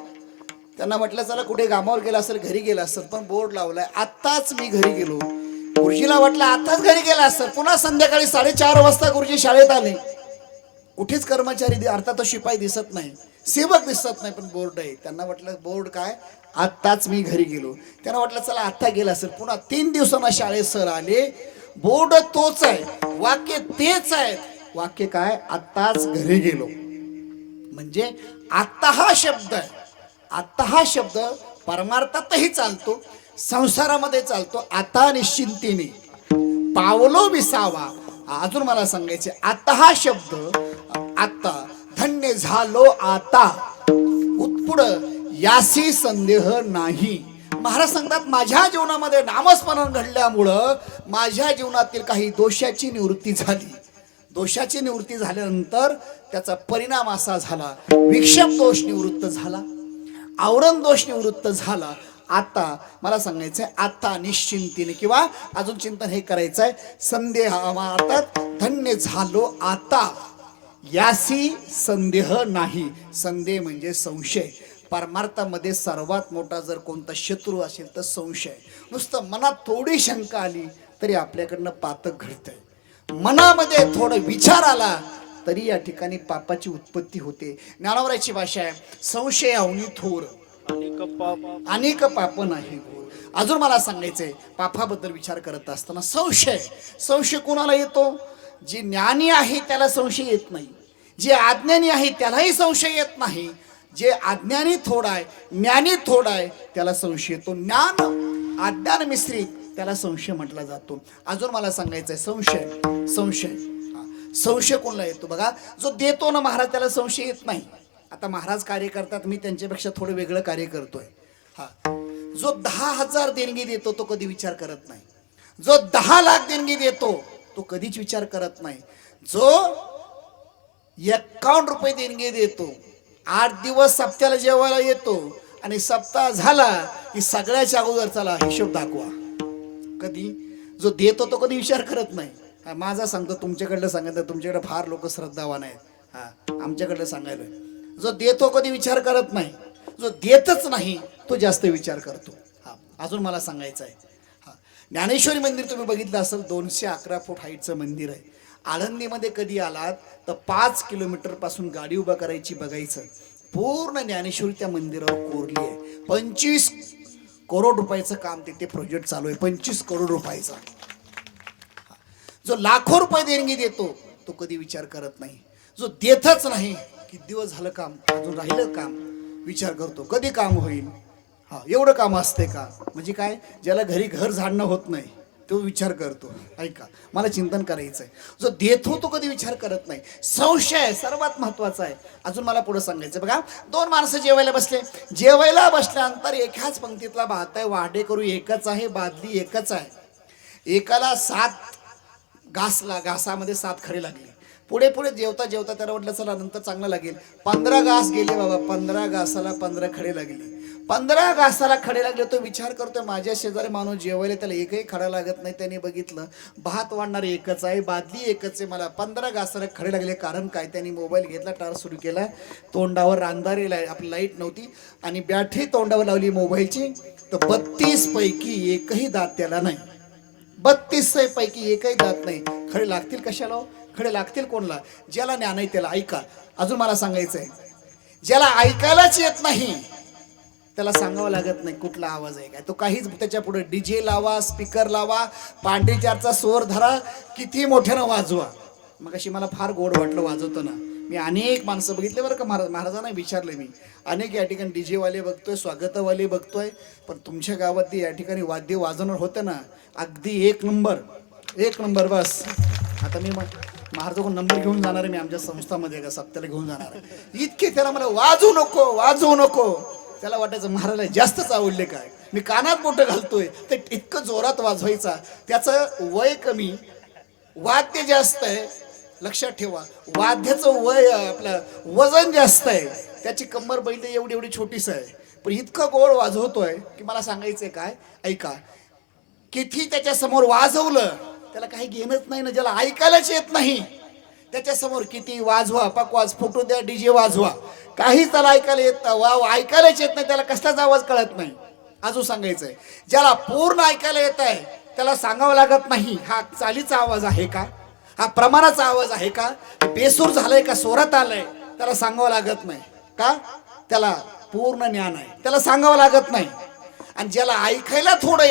त्यांना म्हटलं चला कुठे कामावर गेला असेल, घरी गेला असेल, पण बोर्ड लावलाय आत्ताच मी घरी गेलो. गुरुजीला वाटलं आताच घरी गेला असेल. पुन्हा संध्याकाळी 4:30 वाजता गुरुजी शाळेत आले. कुठेच कर्मचारी अर्थात तो शिपाई दिसत नाही, सेवक दिसत नाही, पण बोर्ड आहे. त्यांना वाटलं बोर्ड काय, आत्ताच मी घरी गेलो. त्यांना वाटलं चला आत्ता गेला असेल. पुन्हा 3 दिवसांना शाळेत सर आले, बोर्ड तोच आहे, वाक्य तेच आहे. वाक्य काय, आत्ताच घरी गेलो. म्हणजे आत्ता हा शब्द आहे. आत्ता हा शब्द परमार्थातही चालतो, संसारामध्ये चालतो. आता निश्चिंतीने पावलो विसावा. अजून मला सांगायचे, आता हा शब्द, आता धन्य झालो आता, उत्पुढं यासी संदेह नाही. महाराज सांगतात माझ्या जीवनामध्ये नामस्मरण घडल्यामुळं माझ्या जीवनातील काही दोषाची निवृत्ती झाली. दोषाची निवृत्ती झाल्यानंतर त्याचा परिणाम असा झाला, विक्षेप दोष निवृत्त झाला, आवरण दोष निवृत्त झाला. आता मला सांगायचंय, आता निश्चिंतीने किंवा अजून चिंतन हे करायचंय, संदेह अर्थात धन्य झालो आता, यासी संदेह नाही. संदेह म्हणजे संशय. परमार्थामध्ये सर्वात मोठा जर कोणता शत्रू असेल तर संशय. नुसतं मनात थोडी शंका आली तरी आपल्याकडनं पातक घडतंय. मनामध्ये थोडा विचार आला तरी या ठिकाणी पापाची उत्पत्ती होते. ज्ञानावराची भाषा आहे, संशय अवनी थोर अनेक पाप नाही. अजून मला सांगायचंय, पापाबद्दल विचार करत असताना संशय कोणाला येतो? जे ज्ञानी आहे त्याला संशय येत नाही, जे अज्ञानी आहे त्यालाही संशय येत नाही. जे अज्ञानी थोडा आहे, ज्ञानी थोडा आहे, त्याला संशय येतो. ज्ञान अज्ञान मिश्रित त्याला संशय म्हटला जातो. अजून मला सांगायचंय, संशय कोणाला येतो? बघा, जो देतो ना महाराज त्याला संशय येत नाही. आता महाराज कार्य करतात, मी त्यांच्यापेक्षा थोडं वेगळं कार्य करतोय. जो 10,000 देणगी देतो तो कधी विचार करत नाही. जो 10 लाख देणगी देतो तो कधीच विचार करत नाही. जो 51 रुपये देणगी देतो, 8 दिवस सप्त्याला जेवायला येतो आणि सप्ताह झाला की सगळ्याच्या अगोदर चला हिशोब दाखवा. कधी जो देतो तो कधी विचार करत नाही. माझा सांगतो, तुमच्याकडलं सांगितलं, तुमच्याकडे फार लोक श्रद्धावान आहेत. आमच्याकडलं सांगायला, जो देतो कधी विचार करत नाही, जो देतच नाही तो जास्त विचार करतो. अजून मला सांगायचं आहे, ज्ञानेश्वरी मंदिर तुम्ही बघितलं असेल, 211 फूट हाईटचं मंदिर आहे. आळंदीमध्ये कधी आलात तर 5 किलोमीटर पासून गाडी उभा करायची, बघायचं. पूर्ण ज्ञानेश्वरी त्या मंदिरावर कोरली आहे. 25 करोड रुपयाचं काम तिथे प्रोजेक्ट चालू आहे. 25 करोड रुपयाचा. जो लाखो रुपये देणगी देतो तो कधी विचार करत नाही. जो देतच नाही, किती दिवस झालं काम, अजून राहिलं काम, विचार करतो कधी काम होईल. हा, एवढं काम असते का? म्हणजे काय, ज्याला घरी घर झाडणं होत नाही तो विचार करतो. ऐका, मला चिंतन करायचं आहे. जो देतो तो कधी विचार करत नाही. संशय सर्वात महत्वाचा आहे. अजून मला पुढे सांगायचं बघा. दोन माणसं जेवायला बसले. जेवायला बसल्यानंतर एकाच पंक्तीतला भात आहे, वाढे करू एकच आहे, बादली एकच आहे. एकाला 7 घासामध्ये 7 खडे लागले. पुढे पुढे जेवता जेवता त्याला म्हटलं चला नंतर चांगलं लागेल. 15 घास गेले बाबा. 15 घासाला 15 खडे लागले. 15 घासाला खडे लागले. तो विचार करतोय माझ्या शेजारी माणूस जेवायला, त्याला एकही खडा लागत नाही. त्याने बघितलं भात वाढणार एकच आहे, बादली एकच आहे, मला 15 घासाला खडे लागले. कारण काय? त्यांनी मोबाईल घेतला, टार्च सुरू केला, तोंडावर अंधारी आपली लाईट नव्हती आणि बॅटरी तोंडावर लावली मोबाईलची. तर 32 पैकी एकही दात त्याला नाही. 32 पैकी एकही दात नाही. खडे लागतील कशाला? खडे लागतील कोणला? ज्याला ज्ञान आहे त्याला. ऐका, अजून मला सांगायचंय, ज्याला ऐकायलाच येत नाही त्याला सांगावं लागत नाही कुठला आवाज आहे काय. तो काहीच, त्याच्या पुढे डीजे लावा, स्पीकर लावा, पांढरीचारचा स्वर धरा, किती मोठ्यानं वाजवा. मग अशी मला फार गोड वाटलं वाजवताना. मी अनेक माणसं बघितले बरं का. महाराजांना विचारलं मी, अनेक या ठिकाणी डीजे वाले बघतोय, स्वागतवाले बघतोय, पण तुमच्या गावात या ठिकाणी वाद्य वाजवणार होतं ना, अगदी एक नंबर बस. आता मी महाराजाकडून नंबर घेऊन जाणार आहे. मी आमच्या संस्थामध्ये का सप्त्याला घेऊन जाणार आहे. इतके त्याला मला वाजवू नको. त्याला वाटायचं महाराजला जास्तच आवडले काय, मी कानात मोठं घालतोय. ते इतकं जोरात वाजवायचा. त्याचं वय कमी, वाद्य जास्त आहे. लक्षात ठेवा, वाद्याचं वय, आपलं वजन जास्त आहे. त्याची कंबर बैल एवढी छोटीच आहे, पण इतकं गोड वाजवतोय की मला सांगायचंय काय. ऐका, किती त्याच्या समोर वाजवलं त्याला काही घेणंच नाही ना. ज्याला ऐकायलाच येत नाही त्याच्या समोर किती वाजवा, पकवाज फुटू द्या, डीजे वाजवा, काहीच त्याला ऐकायला येत नाही. ऐकायलाच येत नाही त्याला, कसलाच आवाज कळत नाही. अजून सांगायचंय, ज्याला पूर्ण ऐकायला येत आहे त्याला सांगावं लागत नाही हा चालीचा आवाज आहे का, हा प्रमाणाचा आवाज आहे का, बेसूर झालाय का स्वरात आलाय, त्याला सांगावं लागत नाही. का? त्याला पूर्ण ज्ञान आहे, त्याला सांगावं लागत नाही. आणि ज्याला ऐकायला थोडं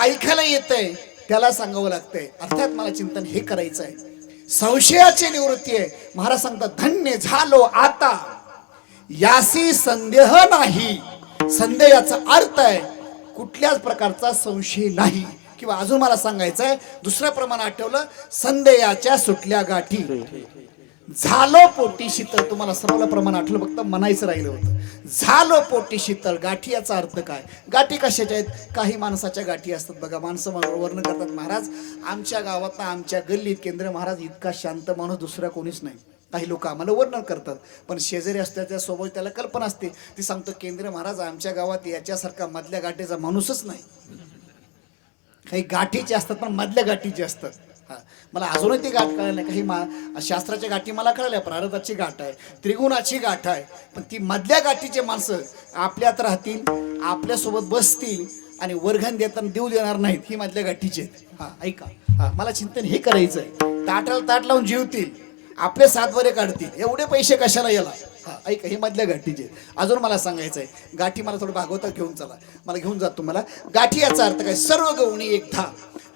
ऐकायला येतंय त्याला सांगावं लागतंय. अर्थात मला चिंतन हे करायचं आहे, संशयाची निवृत्ती आहे. महाराज सांगतात, धन्य झालो आता यासी संदेह नाही. संदेहाचा अर्थ आहे कुठल्याच प्रकारचा संशय नाही. किंवा अजून मला सांगायचं आहे, दुसरं प्रमाण आठवलं, संदेहाच्या सुटल्या गाठी, झालो पोटी शीतळ. तुम्हाला सर्वाला प्रमाण आठवलं, फक्त म्हणायचं राहिलं होतं. झालो पोटी शीतळ. गाठी याचा अर्थ काय? गाठी कशाच्या आहेत? काही माणसाच्या गाठी असतात बघा. माणसं वर्णन करतात, महाराज आमच्या गावात आमच्या गल्लीत केंद्र महाराज इतका शांत माणूस दुसरा कोणीच नाही. काही लोक आम्हाला वर्णन करतात, पण शेजारी असल्याच्या सोबत त्याला कल्पना असते. ती सांगतो, केंद्र महाराज आमच्या गावात याच्यासारखा मधल्या गाठीचा माणूसच नाही. काही गाठीचे असतात पण मधल्या गाठीचे असतात. मला अजूनही ती गाठ कळली नाही. काही शास्त्राच्या गाठी मला कळल्या, प्रारब्धाची गाठ आहे, त्रिगुणाची गाठ आहे, पण ती मधल्या गाठीचे माणसं आपल्यात राहतील, आपल्यासोबत बसतील आणि वर्गण देताना देऊ देणार नाहीत. ही मधल्या गाठीचे. ऐका, मला चिंतन हे करायचंय. ताटाला ताट लावून जीवतील, आपले 7 वरे काढतील, एवढे पैसे कशाला याला. ऐका, हे मधल्या गाठीचे. अजून मला सांगायचंय, गाठी मला थोडं भागवतात घेऊन चला, मला घेऊन जात तुम्हाला. गाठी याचा अर्थ काय? सर्व गवणी एकदा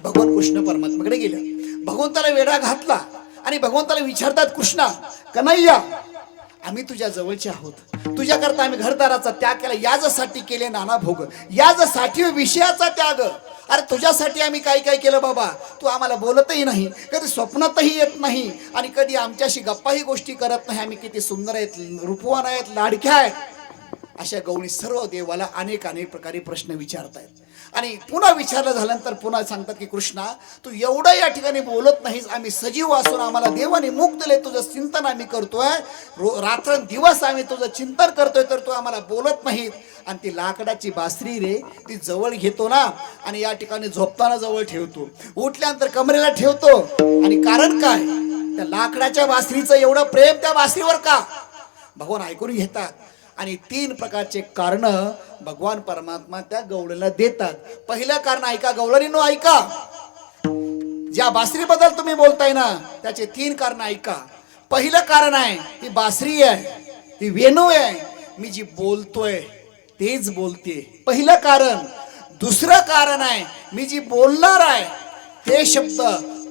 भगवान कृष्ण परमात्म्याकडे गेल्या. भगवंताला वेढा घातला आणि भगवंताला विचारतात, कृष्णा कन्हैया, आम्ही तुझ्या जवळचे आहोत, तुझ्याकरता आम्ही घरदाराचा त्याग केला, याजसाठी केले नाना भोग, याजसाठी विषयाचा त्याग. अरे तुझ्यासाठी आम्ही काय काय केलं बाबा, तू आम्हाला बोलतही नाही, कधी स्वप्नातही येत नाही आणि कधी आमच्याशी गप्पाही गोष्टी करत नाही. आम्ही किती सुंदर आहेत, रूपवान आहेत, लाडक्या आहेत. अशा गवणी सर्व देवाला अनेक प्रकारे प्रश्न विचारतायत. आणि पुन्हा विचारलं झाल्यानंतर पुन्हा सांगतात की कृष्णा, तू एवढं या ठिकाणी बोलत नाहीस, आम्ही सजीव असून आम्हाला देवाने मुख दिले, तुझं चिंतन आम्ही करतोय, रात्रंदिवस आम्ही तुझं चिंतन करतोय, तर तू आम्हाला बोलत नाहीत. आणि ती लाकडाची बासरी रे, ती जवळ घेतो ना आणि या ठिकाणी झोपताना जवळ ठेवतो, उठल्यानंतर कमरेला ठेवतो. आणि कारण काय? त्या लाकडाच्या बासरीचं एवढं प्रेम त्या बासरीवर का? भगवान ऐकून घेतात. आणि 3 प्रकारचे कारण भगवान परमात्मा त्या गवळीला देतात. पहिलं कारण ऐका गवळणीनो, ऐका, ज्या बासरीबद्दल तुम्ही बोलताय ना त्याचे 3 कारण ऐका. पहिलं कारण आहे ही बासरी आहे, ही वेणू आहे, मी जी बोलतोय तेच बोलते, पहिलं कारण. दुसरं कारण आहे मी जी बोलणार आहे ते शब्द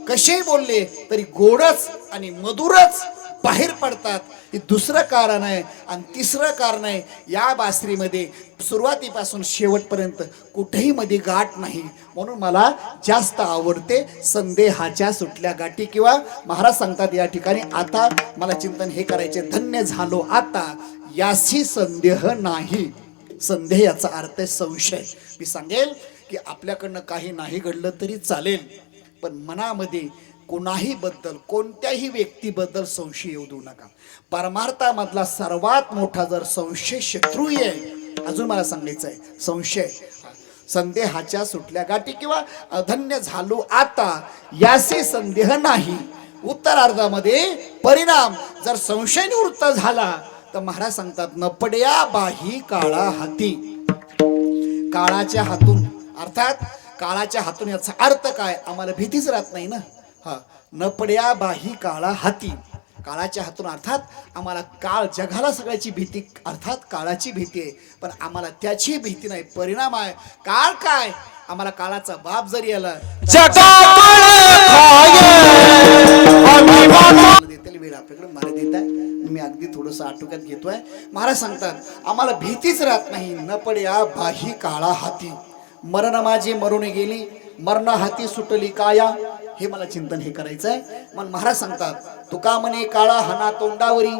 कसे बोलले तरी गोडच आणि मधुरच बाहेर पडतात. हे दुसरं कारण आहे. आणि तिसरं कारण आहे, या बासरीमध्ये सुरुवातीपासून शेवटपर्यंत कुठेही मध्ये गाठ नाही. म्हणून मला जास्त आवडते संदेहाच्या सुटल्या गाठी. किंवा महाराज सांगतात या ठिकाणी, आता मला चिंतन हे करायचे, धन्य झालो आता याशी संदेह नाही. संदेह याचा अर्थ आहे संशय. मी सांगेल की आपल्याकडनं काही नाही घडलं तरी चालेल, पण मनामध्ये कोणाही बद्दल, कोणत्याही व्यक्तीबद्दल संशय येऊ देऊ नका. परमार्थामधला सर्वात मोठा जर संशय शत्रू आहे, अजून मला सांगायचं आहे संशय. संदेहाच्या सुटल्या गाठी किंवा धन्य झालो आता याचे संदेह नाही. उत्तरार्धामध्ये परिणाम जर संशय निवृत्त झाला तर महाराज सांगतात, न पड्या बाही काळा हाती. काळाच्या हातून, अर्थात काळाच्या हातून याचा अर्थ काय, आम्हाला भीतीच राहत नाही ना. हा, न पड्या बाही काळा हाती. काळाच्या हातून अर्थात आम्हाला काळ, जगाला सगळ्याची भीती, अर्थात काळाची भीती आहे, पण आम्हाला त्याची भीती नाही. परिणाम आहे काळ काय, आम्हाला काळाचा बाप जरी आला वेळ आपल्याकडे मारे देत आहे. मी अगदी थोडस आटोक्यात घेतोय. महाराज सांगतात आम्हाला भीतीच राहत नाही. न पड्या बाही काळा हाती. मरण माझी मरून गेली, मरण हाती सुटली काया. हे मला चिंतन हे करायचं आहे. मग महाराज सांगतात, तुका म्हणे काळा हना तोंडावरी,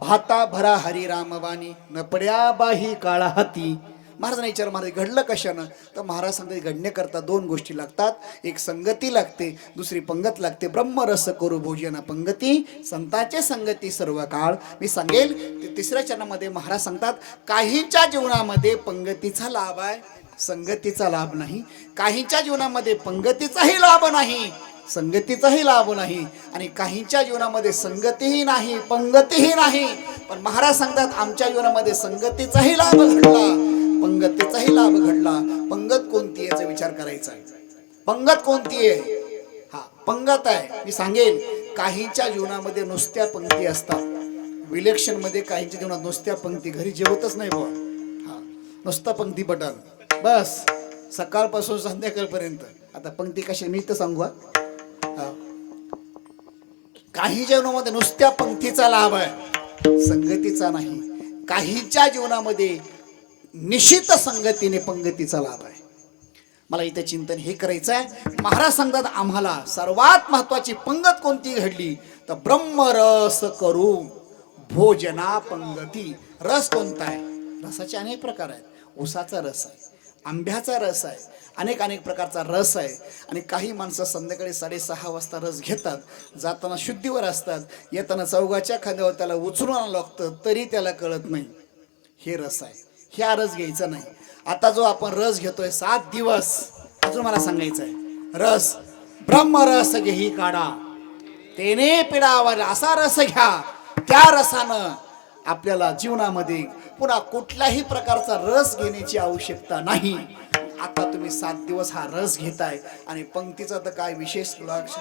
भाता भरा हरी रामवाणी. न पड्या बाही काळा हाती. महाराजांना विचार, महाराज घडलं कशानं, तर महाराज सांगतात घडण्याकरता दोन गोष्टी लागतात. एक संगती लागते, दुसरी पंगत लागते. ब्रह्मरस करू भोजन पंगती, संतांचे संगती सर्व काळ. मी सांगेल ते तिसऱ्या चरणामध्ये महाराज सांगतात, काहींच्या जीवनामध्ये पंगतीचा लाभ आहे, संगतीचा लाभ नाही. काहींच्या जीवनामध्ये पंगतीचाही लाभ नाही, संगतीचाही लाभ नाही. आणि काहींच्या जीवनामध्ये संगतीही नाही, पंगतीही नाही. पण महाराज सांगतात आमच्या जीवनामध्ये संगतीचाही लाभ घडला, पंगतीचाही लाभ घडला. पंगत कोणती याचा विचार करायचा आहे. पंगत कोणती आहे? हा, पंगत आहे. मी सांगेल काहींच्या जीवनामध्ये नुसत्या पंक्ती असतात. विलेक्शन मध्ये काहींच्या जीवनात नुसत्या पंक्ती, घरी जेवतच नाही बुवा. हा, नुसता पंक्ती बटन बस सकाळपासून संध्याकाळपर्यंत. आता पंक्ती कशी मी तर सांगू. काही जीवनामध्ये नुसत्या पंक्तीचा लाभ आहे, संगतीचा नाही. काहींच्या जीवनामध्ये निश्चित संगतीने पंगतीचा लाभ आहे. मला इथे चिंतन हे करायचं आहे. महाराज सांगतात आम्हाला सर्वात महत्वाची पंगत कोणती घडली तर ब्रह्मरस करू भोजना पंगती. रस कोणता आहे? रसाचे अनेक प्रकार आहेत. ऊसाचा रस आहे, आंब्याचा रस आहे, अनेक प्रकारचा रस आहे. आणि काही माणसं संध्याकाळी 6:30 वाजता रस घेतात, जाताना शुद्धीवर असतात, येताना चौघाच्या खांद्यावर त्याला उचलून आणावं लागतं, तरी त्याला कळत नाही हे रस आहे. ह्या रस घ्यायचा नाही. आता जो आपण रस घेतोय 7 दिवस, अजून मला सांगायचं आहे, रस ब्रह्मरस घेही काढा तेने पिडावर. असा रस घ्या, त्या रसानं आपल्याला जीवनामध्ये पुन्हा कुठल्याही प्रकारचा रस घेण्याची आवश्यकता नाही. आता तुम्ही 7 दिवस हा रस घेताय आणि पंक्तीचा तर काय विशेष लक्ष.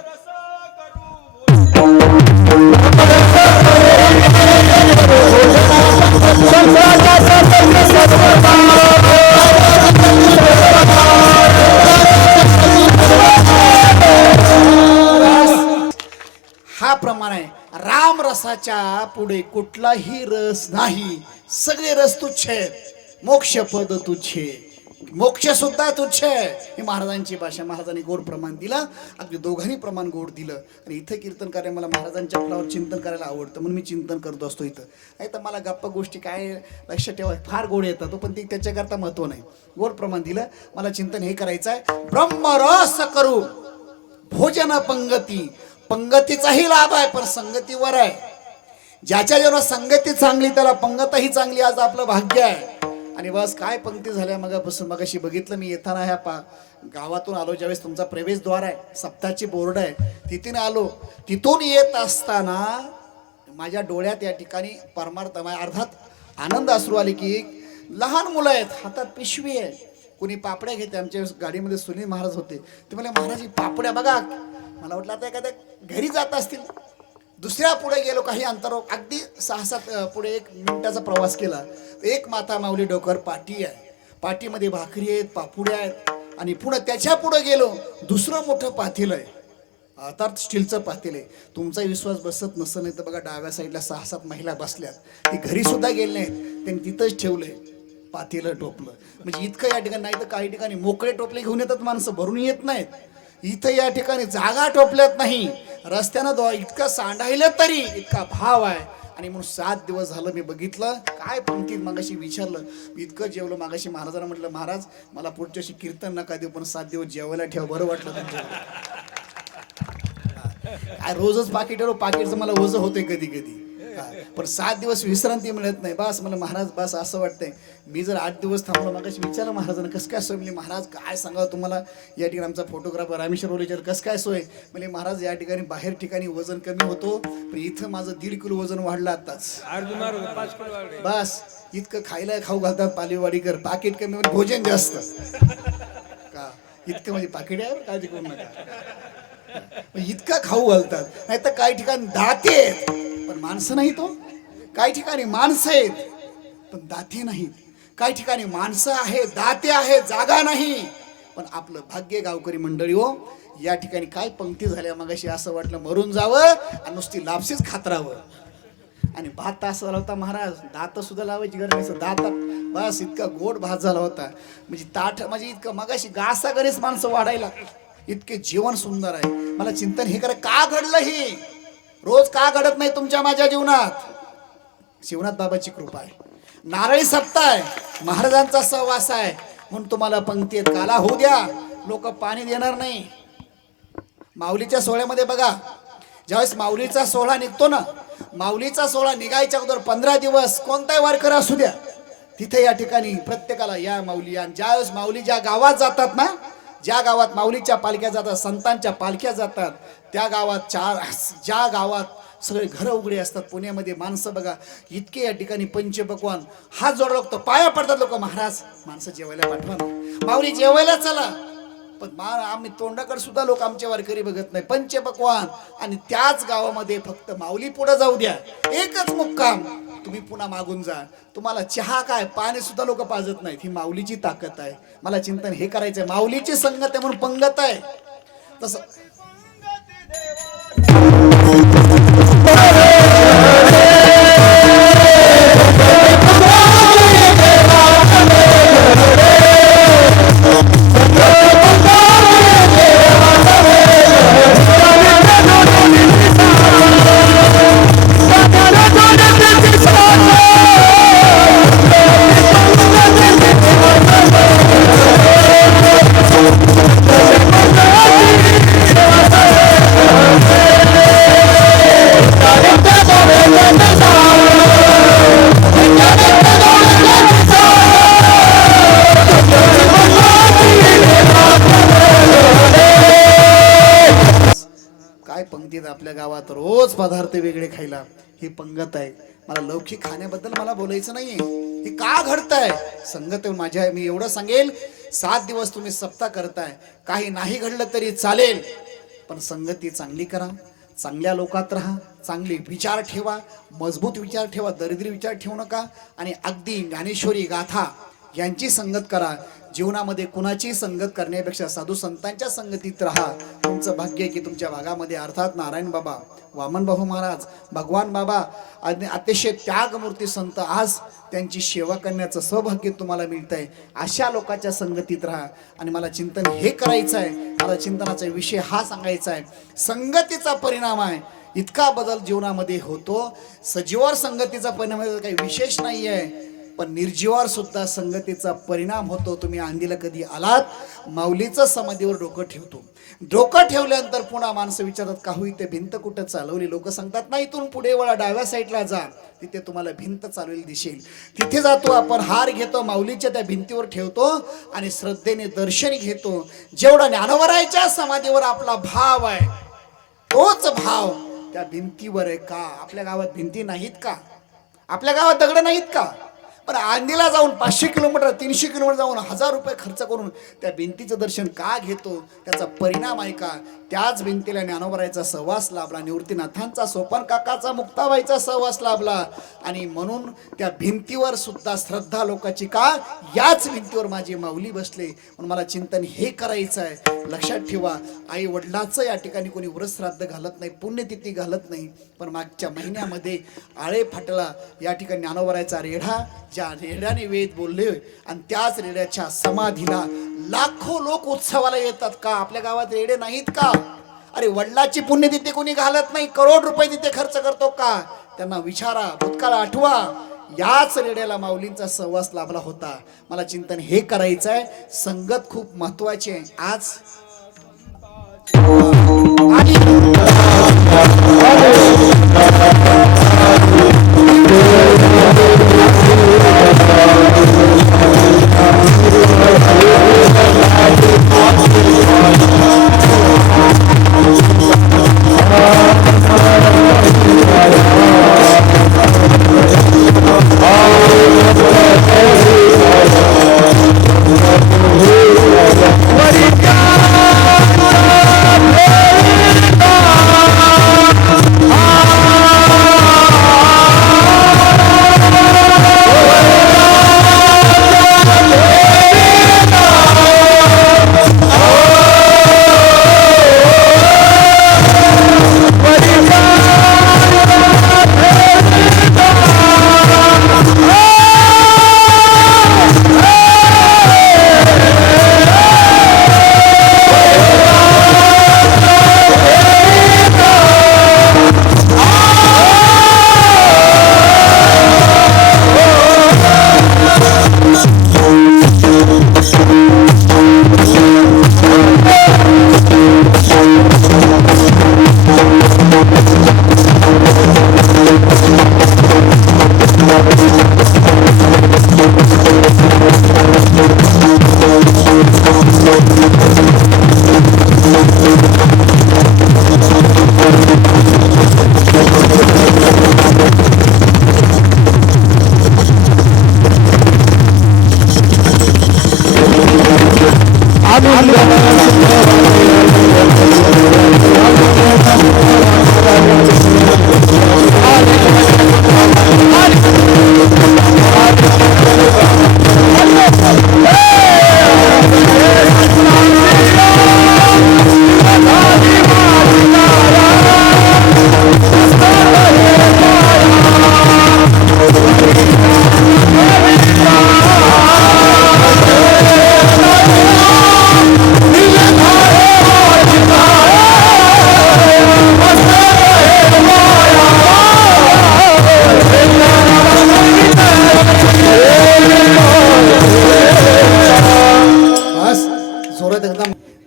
हा प्रमाण आहे. राम रसाच्या पुढे कुठलाही रस नाही. सगळे रस तुच्छ आहेत. मोक्ष पद तुच्छ, मोक्ष सुद्धा तुच्छ आहे. ही महाराजांची भाषा. महाराजांनी गोड प्रमाण दिलं, अगदी दोघांनी प्रमाण गोड दिलं. आणि इथं कीर्तन कार्य मला महाराजांच्या फळावर चिंतन करायला आवडतं, म्हणून मी चिंतन करत असतो इथं. नाही तर मला गप्पा गोष्टी काय लक्षात ठेवा फार गोड येतात, पण ती त्याच्याकरता महत्व नाही. गोड प्रमाण दिलं, मला चिंतन हे करायचं आहे. ब्रह्मरस करू भोजन पंगती. पंगतीचाही लाभ आहे, पण संगतीवर आहे. ज्याच्या जेव्हा संगती चांगली त्याला पंगतही चांगली. आज आपलं भाग्य आहे. आणि बस काय पंक्ती झाल्या मगापासून. मगाशी बघितलं मी येताना ह्या गावातून आलो, ज्यावेळेस तुमचा प्रवेशद्वार आहे, सप्ताची बोर्ड आहे, तिथून आलो. तिथून येत असताना माझ्या डोळ्यात या ठिकाणी परमार्थ अर्थात आनंद अश्रू आले की लहान मुलं आहेत, हातात पिशवी आहे, कोणी पापड्या घेते. आमच्या गाडीमध्ये सुनील महाराज होते. ते मला महाराज पापड्या बघा. मला वाटलं आता एखाद्या घरी जात असतील. दुसऱ्या पुढे गेलो, काही अंतरावर अगदी 6-7 पुढे 1 मिनिटाचा प्रवास केला. एक माता माऊली डोकर पाटी आहे, पाटीमध्ये भाकरी आहेत, पापुड्या आहेत, आणि पुढे त्याच्या पुढे गेलो, दुसरं मोठं पातेलं आहे, अर्थात स्टीलचं पातेलं आहे. तुमचा विश्वास बसत नसेल नाही तर बघा, डाव्या साईडला 6-7 महिला बसल्यात, ती घरी सुद्धा गेले नाहीत, त्यांनी तिथंच ठेवलंय पातेलं टोपलं. म्हणजे इतकं या ठिकाणी, नाही तर काही ठिकाणी मोकळे टोपले घेऊन येतात माणसं, भरून येत नाहीत. इथं या ठिकाणी जागा टोपल्यात नाही, रस्त्यानं इतकं सांडायलं तरी इतका भाव आहे. आणि म्हणून 7 दिवस झालं मी बघितलं, काय पंक्तीत मागाशी विचारलं, इतकं जेवलं मागाशी महाराजांना म्हटलं, महाराज मला पुढच्याशी कीर्तन नका देऊ, पण 7 दिवस जेवायला ठेवा, बरं वाटलं तुमच्या. काय रोजच पाकिटचं मला ओझं होते कधी कधी, पण 7 दिवस विश्रांती मिळत नाही. बस मला महाराज, बस असं वाटतंय मी जर 8 दिवस थांबलो. मागाशी विचारलं महाराजांना कसं काय सोय, म्हणजे महाराज काय सांगावं तुम्हाला, या ठिकाणी आमचा फोटोग्राफर रामेश्वर ओलेकर कसं काय सोय, म्हणजे महाराज या ठिकाणी बाहेर ठिकाणी वजन कमी होतो, पण इथं माझं 1.5 किलो वजन वाढलं आताच. बस इतकं खाऊ घालतात पालेवाडीकर, पाकिट कमी म्हणजे भोजन जास्त का, इतकं म्हणजे पाकिट आहे, काळजी करू नका, इतका खाऊ घालतात. नाही तर काही ठिकाणी दाते आहेत पण माणसं नाही, तो काही ठिकाणी माणसं आहेत पण दाते नाहीत, काही ठिकाणी माणसं आहे दाते आहे जागा नाही. पण आपलं भाग्य गावकरी मंडळी हो, या ठिकाणी काय पंक्ती झाल्या मगाशी, असं वाटलं मरून जावं आणि नुसती लापशीच खातरावं. आणि भात असं झाला होता महाराज, दात सुद्धा लावायची गरज नाही, दातात बस इतका गोड भात झाला होता, म्हणजे ताठ म्हणजे इतकं मगाशी घासाघरीच माणसं वाढायला, इतके जीवन सुंदर आहे. मला चिंतन हे करा, का घडलं ही, रोज का घडत नाही तुमच्या माझ्या जीवनात. शिवनाथ बाबाची कृपा आहे, नारळी सप्ताह आहे, महाराजांचा सहवास आहे, म्हणून तुम्हाला पंक्तीत काला होऊ द्या, लोक पाणी देणार नाही. माऊलीच्या सोहळ्यामध्ये बघा, ज्यावेळेस माऊलीचा सोहळा निघतो ना, माऊलीचा सोहळा निघायच्या अगोदर 15 दिवस कोणताही वारकरी असू द्या, तिथे या ठिकाणी प्रत्येकाला या माऊली, आणि ज्यावेळेस माऊली ज्या गावात जातात ना, ज्या गावात माऊलीच्या पालख्या जातात, संतांच्या पालख्या जातात, त्या गावात ज्या गावात सगळे घरं उघडे असतात, पुण्यामध्ये माणसं बघा इतके या ठिकाणी पंचपक्वान हात जोड लागतो, पाया पडतात लोक, महाराज माणसं जेवायला पाठवा ना, माऊली जेवायला चला. पण आम्ही तोंडाकडे सुद्धा लोक आमच्या वारकरी बघत नाही, पंचपक्वान, आणि त्याच गावामध्ये फक्त माऊली पुढे जाऊ द्या, एकच मुक्काम, तुम्ही पुन्हा मागून जा, तुम्हाला चहा काय पाणी सुद्धा लोक पाजत नाहीत. ही माऊलीची ताकद आहे. मला चिंतन हे करायचंय, माऊलीची संगत आहे म्हणून पंगत आहे. तसं आपल्या गावात रोज पदार्थ वेगळे खायला, ही पंगत आहे. मला लौकिक खाण्याबद्दल मला बोलायचं नाहीये, हे का घडतंय संगत माझ्या. मी एवढं सांगेल, 7 दिवस तुम्ही सप्ताह करताय, काही नाही घडलं तरी चालेल, पण संगती चांगली करा, चांगल्या लोकात राहा, चांगले विचार ठेवा, मजबूत विचार ठेवा, दरिद्री विचार ठेवू नका, आणि अगदी ज्ञानेश्वरी गाथा यांची संगत करा. जीवनामध्ये कुणाची संगत करण्यापेक्षा साधू संतांच्या संगतीत राहा. तुमचं भाग्य आहे की तुमच्या भागामध्ये अर्थात नारायण बाबा, वामन भाऊ महाराज, भगवान बाबा, अतिशय त्यागमूर्ती संत, आज त्यांची सेवा करण्याचं सौभाग्य तुम्हाला मिळतंय. अशा लोकांच्या संगतीत राहा. आणि मला चिंतन हे करायचं आहे, मला चिंतनाचा विषय हा सांगायचा आहे, संगतीचा परिणाम आहे. इतका बदल जीवनामध्ये होतो. सजीवावर संगतीचा परिणाम काही विशेष नाही आहे, पण निर्जीवावर सुद्धा संगतीचा परिणाम होतो. तुम्ही आंधीला कधी आलात, माऊलीचं समाधीवर डोकं ठेवतो, डोकं ठेवल्यानंतर पुन्हा माणसं विचारतात, काहू इथे भिंत कुठं चालवली. लोक सांगतात, नाही इथून पुढे वळा, डाव्या साईडला जा, तिथे तुम्हाला भिंत चालवली दिसेल. तिथे जातो आपण, हार घेतो, माऊलीच्या त्या भिंतीवर ठेवतो आणि श्रद्धेने दर्शन घेतो. जेवढा ज्ञानोबराच्या समाधीवर आपला भाव आहे, तोच भाव त्या भिंतीवर आहे का. आपल्या गावात भिंती नाहीत का, आपल्या गावात दगड नाहीत का, पण आंधीला जाऊन 500 किलोमीटर 300 किलोमीटर जाऊन 1000 रुपये खर्च करून त्या भिंतीचं दर्शन का घेतो, त्याचा परिणाम आहे का? त्याच भिंतीला ज्ञानोबराचा सहवास लाभला, निवृत्तीनाथांचा सोपान काकाचा मुक्ताबाईचा सहवास लाभला. आणि म्हणून त्या भिंतीवर सुद्धा श्रद्धा लोकांची का, याच भिंतीवर माझी माऊली बसले. म्हणून मला चिंतन हे करायचं आहे. लक्षात ठेवा, आई वडिलाचं या ठिकाणी कोणी व्रत श्राद्ध घालत नाही, पुण्यतिथी घालत नाही. पण मागच्या महिन्यामध्ये आळे फाटला या ठिकाणी ज्ञानोबराचा रेढा, ज्या रेड्याने वेद बोलले आणि त्याच रेड्याच्या समाधीला लाखो लोक उत्सवाला येतात. का आपल्या गावात रेडे नाहीत का? अरे वडिलाची पुण्यतिथी कोणी घालत नाही, करोड रुपये तिथे खर्च करतो का? त्यांना विचारा, भूतकाळ आठवा. याच रेड्याला माऊलींचा सहवास लाभला होता. मला चिंतन हे करायचं आहे. संगत खूप महत्वाची आहे. आज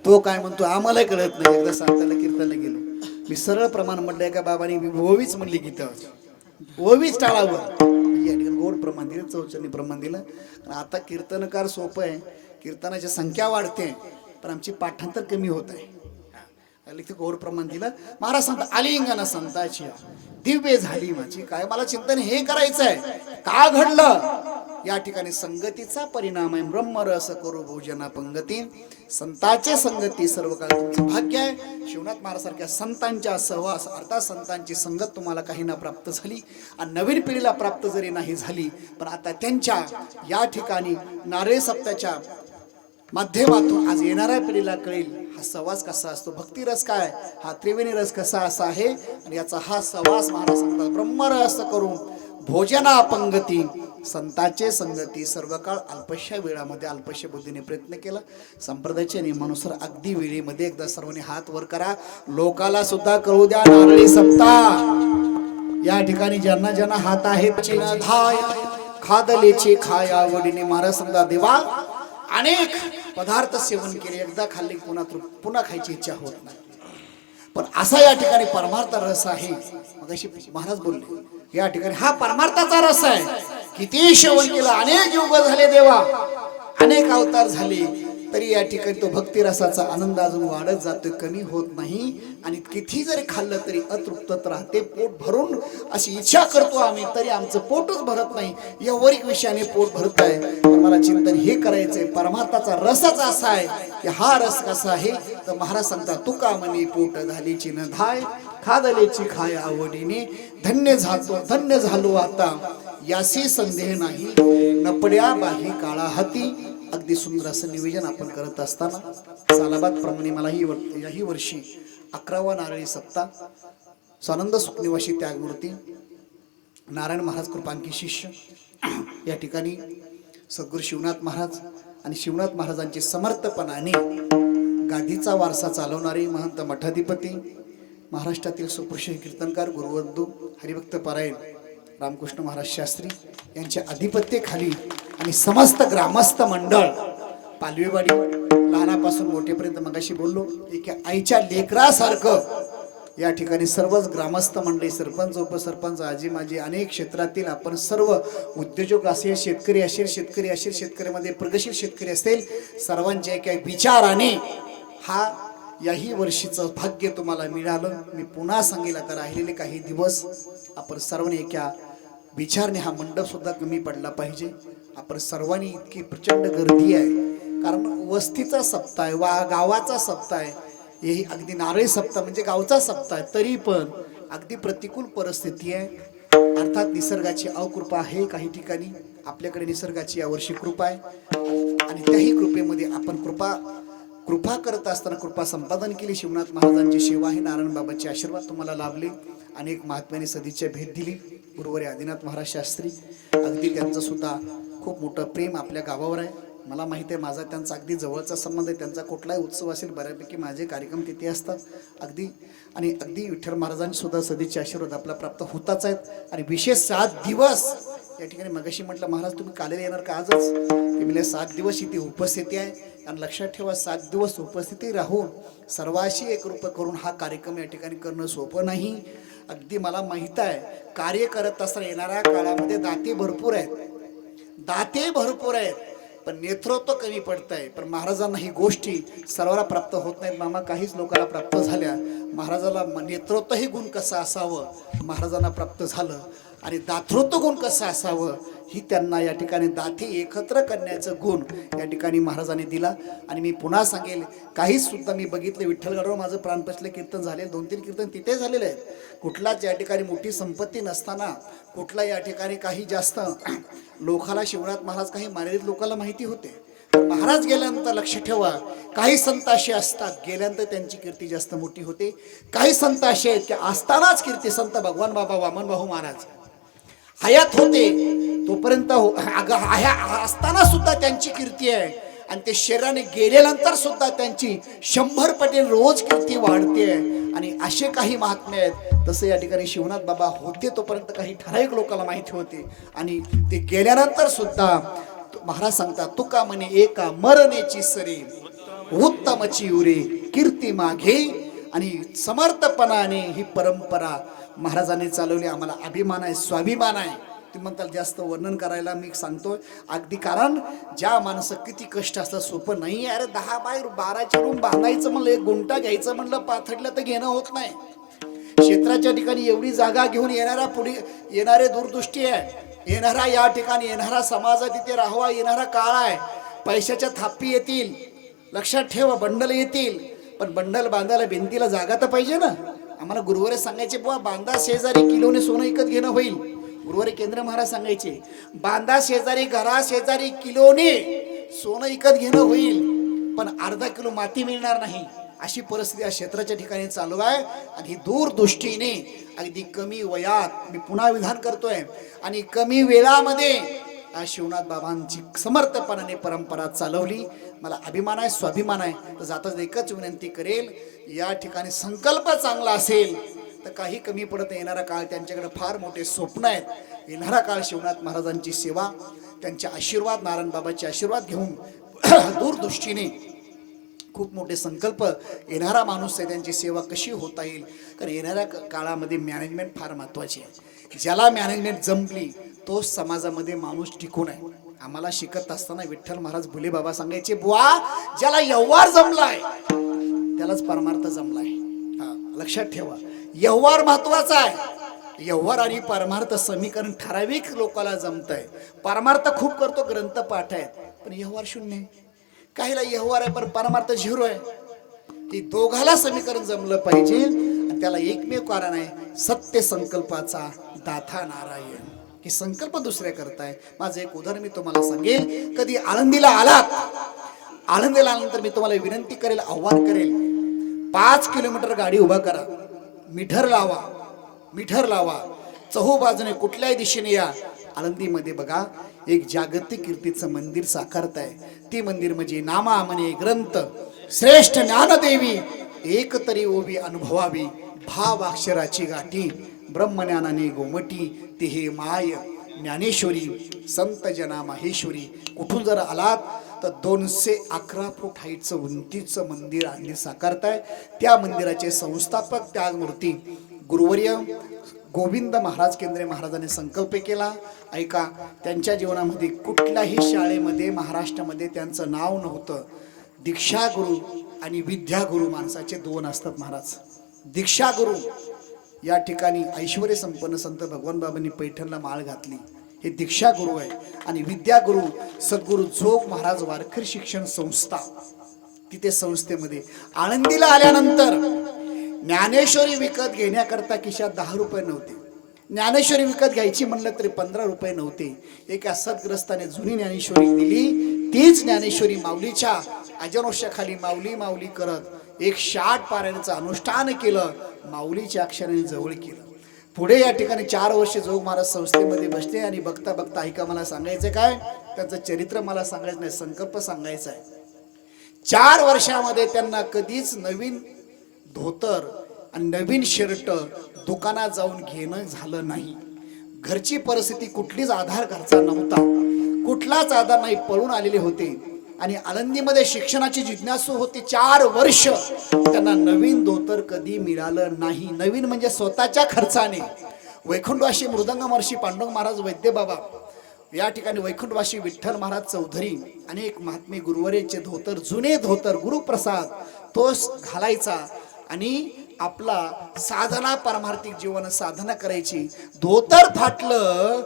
तो काय म्हणतो आम्हाला कळत नाही. एकदा सांगताना कीर्तनला गेलो, मी सरळ प्रमाण म्हणलंय का बाबांनी ओवीच म्हणली गीता, ओवीच टाळावर या ठिकाणी गोड प्रमाण दिलं, चौचरणी प्रमाण दिलं. आता कीर्तनकार सोपं आहे, कीर्तनाची संख्या वाढते पण आमची पाठांतर कमी होत आहे. गोड प्रमाण दिलं. महाराज सांगता आलिंगन संताची दिव्य झाली माझी. काय मला चिंतन हे करायचं आहे, का घडलं या ठिकाणी संगतीचा परिणाम आहे. ब्रह्मरस करू भोजना पंगती, संतांचे संगती सर्व काळ तुमचं भाग्य आहे. शिवनाथ महाराज सारख्या संतांच्या सहवास अर्थात संतांची संगत तुम्हाला काही ना प्राप्त झाली आणि नवीन पिढीला प्राप्त जरी नाही झाली पण आता त्यांच्या या ठिकाणी नारळी सप्त्याच्या माध्यमातून आज येणाऱ्या पिढीला कळेल हा सहवास कसा असतो, भक्ती रस काय, हा त्रिवेणी रस कसा असा आहे. आणि याचा हा सहवास महाराज सांगतात ब्रह्मरस करून भोजना पंगती, संतांचे संगती सर्व काळ अल्पशा वेळामध्ये अल्पशा बुद्धीने प्रयत्न केला. संप्रदायाच्या नियमानुसार अगदी वेळेमध्ये एकदा सर्वांनी हात वर करा, लोकाला सुद्धा कळू द्या नारळी सप्ताह. या ठिकाणी ज्यांना ज्यांना हात आहे धाय खादलेचे खाया वडीने महाराज सांगतात देवा अनेक पदार्थ सेवन केले, एकदा खाल्ले पुन्हा खायची इच्छा होत नाही. पण असा या ठिकाणी परमार्थ रस आहे. मग अशी महाराज बोलले या ठिकाणी हा परमार्थाचा रस आहे. किती सेवन केलं, अनेक युग झाले देवा, अनेक अवतार झाले, तरी या ठिकाणी तो भक्तिरसाचा आनंद अजून वाढत जातोय, कमी होत नाही. आणि किती जरी खाल्लं तरी अतृप्तच राहते. पोट भरून अशी इच्छा करतो आम्ही, तरी आमचं पोटच भरत नाही. एवढीक विषयाने पोट भरत आहे. पण मला चिंतन हे करायचंय, परमार्थाचा रसच असा आहे की हा रस कसा आहे तर महाराज सांगतात, तुका म्हणे पोट झालीची न धाय, खादलेची खाय आवडीने, धन्य झालो आता यासी संदेह नाही, नपड्या बाही काळा हाती. अगदी सुंदर असं निवेदन आपण करत असताना सालाबाद प्रमाणे मला याही वर्षी 11वा नारळी सप्ताह स्वानंद सुखनिवासी त्यागमूर्ती नारायण महाराज कृपांकी शिष्य या ठिकाणी सद्गुरू शिवनाथ महाराज आणि शिवनाथ महाराजांचे समर्थपणाने गादीचा वारसा चालवणारे महंत मठाधिपती, महाराष्ट्रातील सुप्रसिद्ध कीर्तनकार गुरुवंदू हरिभक्त पारायण रामकृष्ण महाराज शास्त्री यांच्या अधिपत्याखाली आणि समस्त ग्रामस्थ मंडळ पालवेवाडी लहानापासून मोठेपर्यंत मगाशी बोललो, एका आईच्या लेकरासारखं या ठिकाणी सर्वच ग्रामस्थ मंडळी, सरपंच उपसरपंच आजी माजी अनेक क्षेत्रातील आपण सर्व उद्योजक असेल, शेतकरी असेल, शेतकऱ्यामध्ये प्रगतशील शेतकरी असेल, सर्वांच्या एका विचाराने हा याही वर्षीचं भाग्य तुम्हाला मिळालं. मी पुन्हा सांगेल, आता राहिलेले काही दिवस आपण सर्वांनी एका विचारने हा मंडप सुद्धा कमी पडला पाहिजे. आपण सर्वांनी इतकी प्रचंड गर्दी आहे, कारण वस्तीचा सप्ताह आहे, गावाचा सप्ताह आहे. हे अगदी नारळी सप्ताह म्हणजे गावचा सप्ताह आहे, तरी पण अगदी प्रतिकूल परिस्थिती आहे. अर्थात निसर्गाची अकृपा आहे. काही ठिकाणी आपल्याकडे निसर्गाची यावर्षी कृपा आहे आणि त्याही कृपेमध्ये आपण कृपा करत असताना कृपा संपादन केली. शिवनाथ महाराजांची सेवा आहे, नारायण बाबांचे आशीर्वाद तुम्हाला लाभले. अनेक महात्म्याने सदिच्छा भेट दिली. गुरुवारी आदिनाथ महाराज शास्त्री, अगदी त्यांचं सुद्धा खूप मोठं प्रेम आपल्या गावावर आहे. मला माहिती आहे, माझा त्यांचा अगदी जवळचा संबंध आहे. त्यांचा कुठलाही उत्सव असेल, बऱ्यापैकी माझे कार्यक्रम तिथे असतात अगदी. आणि अगदी विठ्ठल महाराजांनी सुद्धा सदिच्छा आशीर्वाद आपला प्राप्त होताच आहेत. आणि विशेष 7 दिवस या ठिकाणी मगाशी म्हटलं, महाराज तुम्ही कालेला येणार का आजच? ते म्हणजे 7 दिवस इथे उपस्थिती आहे. आणि लक्षात ठेवा, 7 दिवस उपस्थिती राहून सर्वाशी एकरूप करून हा कार्यक्रम या ठिकाणी करणं सोपं नाही. अगदी मला माहित आहे, कार्य करत असताना येणाऱ्या काळामध्ये दाते भरपूर आहेत, पण नेतृत्व कमी पडत आहे. पण महाराजांना ही गोष्टी सर्वांना प्राप्त होत नाहीत. मामा काहीच लोकांना प्राप्त झाल्या. महाराजाला नेतृत्व ही गुण कसं असावं महाराजांना प्राप्त झालं, आणि दातृत्व गुण कसं असावं ही त्यांना या ठिकाणी दाते एकत्र करण्याचं गुण या ठिकाणी महाराजांनी दिला. आणि मी पुन्हा सांगेल, काहीच सुद्धा मी बघितलं, विठ्ठलगडावर माझं प्राणपसलं कीर्तन झाले, 2-3 कीर्तन तिथे झालेले आहेत. कुठलाच या ठिकाणी मोठी संपत्ती नसताना, कुठला या ठिकाणी काही जास्त लोकाला शिवनाथ महाराज काही मर्यादित लोकांना माहिती होते. महाराज गेल्यानंतर लक्ष ठेवा, काही संत असे असतात गेल्यानंतर त्यांची कीर्ती जास्त मोठी होते. काही संत असे आहेत की असतानाच कीर्ती, संत भगवान बाबा वामन भाऊ महाराज हयात होते तोपर्यंत असताना सुद्धा त्यांची कीर्ती आहे, आणि ते शरीराने गेल्यानंतर सुद्धा त्यांची 100 पटीने रोज कीर्ती वाढते. आणि असे काही महात्मे आहेत. तसं या ठिकाणी शिवनाथ बाबा होते तोपर्यंत काही ठराविक लोकांना माहिती होते, आणि ते गेल्यानंतर सुद्धा महाराज सांगतात, तुका म्हणे एका मरणेची सरी उत्तमची उरे कीर्ती मागे. आणि समर्थपणाने ही परंपरा महाराजांनी चालवली. आम्हाला अभिमान आहे, स्वाभिमान आहे. ते म्हणतात जास्त वर्णन करायला मी सांगतोय अगदी, कारण ज्या माणसं किती कष्ट असतात, सोपं नाही. अरे 10 बाय 12चे रूम बांधायचं म्हणलं, 1 गुंठा घ्यायचं म्हणलं, पाथडलं तर घेणं होत नाही. क्षेत्राच्या ठिकाणी एवढी जागा घेऊन येणारे दूरदृष्टी आहे. येणारा या ठिकाणी येणारा समाजात तिथे राहावा येणारा काळ आहे. पैशाच्या थापी येतील, लक्षात ठेवा, बंडल येतील, पण बंडल बांधायला भिंतीला जागा तर पाहिजे ना. आम्हाला गुरुवारी सांगायचे, बुवा बांधा शेजारी किलोने सोनं विकत घेणं होईल. गुरुवारी केंद्र महाराज सांगायचे, बांधा शेजारी घरा शेजारी किलोने सोनं विकत घेणं होईल, पण अर्धा किलो माती मिळणार नाही. अशी परिस्थिती या क्षेत्राच्या ठिकाणी चालू आहे. आणि ही दूरदृष्टीने अगदी कमी वयात, मी पुन्हा विधान करतोय, आणि कमी वेळामध्ये शिवनाथ बाबांची समर्थपणाने परंपरा चालवली. मला अभिमान आहे, स्वाभिमान आहे. तर जाताच एकच विनंती करेल, या ठिकाणी संकल्प चांगला असेल तर काही कमी पडत. येणारा काळ त्यांच्याकडे फार मोठे स्वप्न आहेत. येणारा काळ शिवनाथ महाराजांची सेवा, त्यांचे आशीर्वाद, नारायण बाबांचे आशीर्वाद घेऊन दूरदृष्टीने खूप मोठे संकल्प येणारा माणूस आहे. त्यांची सेवा कशी होता येईल, कारण येणाऱ्या काळामध्ये मॅनेजमेंट फार महत्वाची आहे. ज्याला मॅनेजमेंट जमली तो समाजामध्ये माणूस टिकून आहे. आम्हाला शिकत असताना विठ्ठल महाराज भुले बाबा सांगायचे, बुवा ज्याला व्यवहार जमलाय त्यालाच परमार्थ जमलाय. हा, लक्षात ठेवा, व्यवहार महत्वाचा आहे. व्यवहार आणि परमार्थ समीकरण ठराविक लोकांना जमतंय. परमार्थ खूप करतो, ग्रंथ पाठ आहेत, पण व्यवहार शून्य आहे. काहीला व्यवहार आहे पण परमार्थ झिरो आहे. ती दोघाला समीकरण जमलं पाहिजे आणि त्याला एकमेव कारण आहे सत्य संकल्पाचा दाता नारायण. की संकल्प दुसऱ्या करताय. माझं एक उदाहरण मी तुम्हाला सांगेल. कधी आळंदीला आलात, आळंदीला आल्यानंतर मी तुम्हाला विनंती करेल, आव्हान करेल, 5 किलोमीटर गाडी उभा करा, मीटर लावा, मीटर लावा, चहू बाजूने कुठल्याही दिशेने या. आळंदीमध्ये बघा एक जागतिक कीर्तीचं मंदिर साकारत आहे. ते मंदिर म्हणजे नामा म्हणे ग्रंथ श्रेष्ठ ज्ञानदेवी, एक तरी ओवी अनुभवावी, भाव अक्षराची गाठी, ब्रह्मज्ञानाने गोमटी, ते हे माय ज्ञानेश्वरी, संत जना माहेश्वरी. कुठून जर आलात तर 211 फूट हाईटचं उंचीचं मंदिर आणली साकारताय. त्या मंदिराचे संस्थापक त्यागमूर्ती गुरुवर्य गोविंद महाराज केंद्रे महाराजांनी संकल्प केला. ऐका, त्यांच्या जीवनामध्ये कुठल्याही शाळेमध्ये महाराष्ट्रामध्ये त्यांचं नाव नव्हतं. दीक्षा गुरु आणि विद्या गुरु माणसाचे 2 असतात महाराज. दीक्षा गुरु या ठिकाणी ऐश्वर्य संपन्न संत भगवान बाबांनी पैठणला माळ घातली, हे दीक्षा गुरु आहे. आणि विद्या गुरु सद्गुरु जोग महाराज वारकरी शिक्षण संस्था, तिथे संस्थेमध्ये आळंदीला आल्यानंतर ज्ञानेश्वरी विकत घेण्याकरता खिशात 10 रुपये नव्हते. ज्ञानेश्वरी विकत घ्यायची म्हणलं तरी 15 रुपये नव्हते. एका सद्ग्रस्ताने जुनी ज्ञानेश्वरी दिली. तीच ज्ञानेश्वरी माऊलीच्या अजनोशाखाली माऊली माऊली करत 160 पारायणाचं अनुष्ठान केलं, माऊलीच्या अक्षराने जवळ केलं. पुढे या ठिकाणी 4 वर्ष जोग महाराज संस्थेमध्ये बसले. आणि बघता बघता ऐका, मला सांगायचं काय, त्यांचं चरित्र मला सांगायचं नाही, संकल्प सांगायचा आहे. 4 वर्षामध्ये त्यांना कधीच नवीन धोतर आणि नवीन शर्ट दुकानात जाऊन घेणं झालं नाही. घरची परिस्थिती कुठलीच आधार घरचा नव्हता, कुठलाच आधार नाही, पळून आलेले होते. आणि आळंदीमध्ये शिक्षणाची जिज्ञासू होती. 4 वर्ष त्यांना नवीन धोतर कधी मिळालं नाही. नवीन म्हणजे स्वतःच्या खर्चाने. वैकुंठवासी मृदंग महर्षी पांडुरंग महाराज वैद्य बाबा, या ठिकाणी वैकुंठवासी विठ्ठल महाराज चौधरी, अनेक महात्मे गुरुवरेचे धोतर, जुने धोतर गुरुप्रसाद तोच घालायचा आणि आपला साधना परमार्थिक जीवन साधना करायची. धोतर फाटलं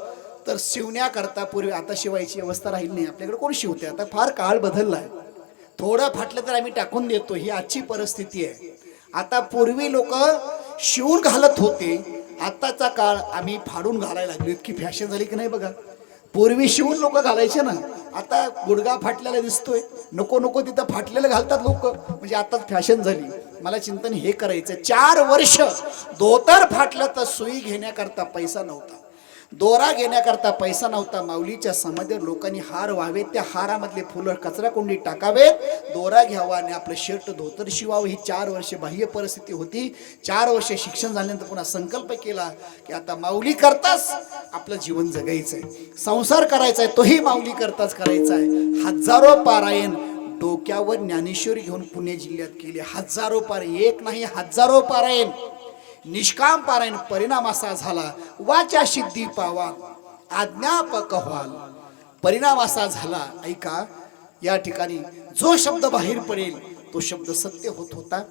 तर शिवण्याकरता पूर्वी, आता शिवायची अवस्था राहील नाही आपल्याकडे, कोण शिवते आता, फार काळ बदललाय. थोडं फाटलं तर आम्ही टाकून देतो, ही आजची परिस्थिती आहे. आता पूर्वी लोक शिवून घालत होते, आताचा काळ आम्ही फाडून घालायला लागलो. इतकी फॅशन झाली की नाही बघा. पूर्वी शिवून लोक घालायचे ना, आता गुडगा फाटलेला दिसतोय, नको नको तिथं फाटलेलं घालतात लोक, म्हणजे आताच फॅशन झाली. मला चिंतन हे करायचं, 4 वर्ष धोतर फाटलं तर सुई घेण्याकरता पैसा नव्हता, दोरा घेण्याकरता पैसा नव्हता. माऊलीच्या समाधीवर लोकांनी हार व्हावेत, त्या हारामधले फुलं कचरा कोंडीत टाकावेत, दोरा घ्यावा आणि आपलं शर्ट धोतर शिवावं. ही 4 वर्ष बाह्य परिस्थिती होती. 4 वर्ष शिक्षण झाल्यानंतर पुन्हा संकल्प केला की आता माऊली करताच आपलं जीवन जगायचंय, संसार करायचाय, तोही माऊली करताच करायचा आहे. हजारो पारायण डोक्यावर ज्ञानेश्वरी घेऊन पुणे जिल्ह्यात केले. हजारो पारायण, एक नाही हजारो पारायण, निष्काम पारायण. परिणाम असा झाला, वाचा सिद्धी पावा, आज्ञापक व्हाल. परिणाम असा झाला, ऐका, या ठिकाणी जो शब्द बाहेर पडेल तो शब्द सत्य होत होता.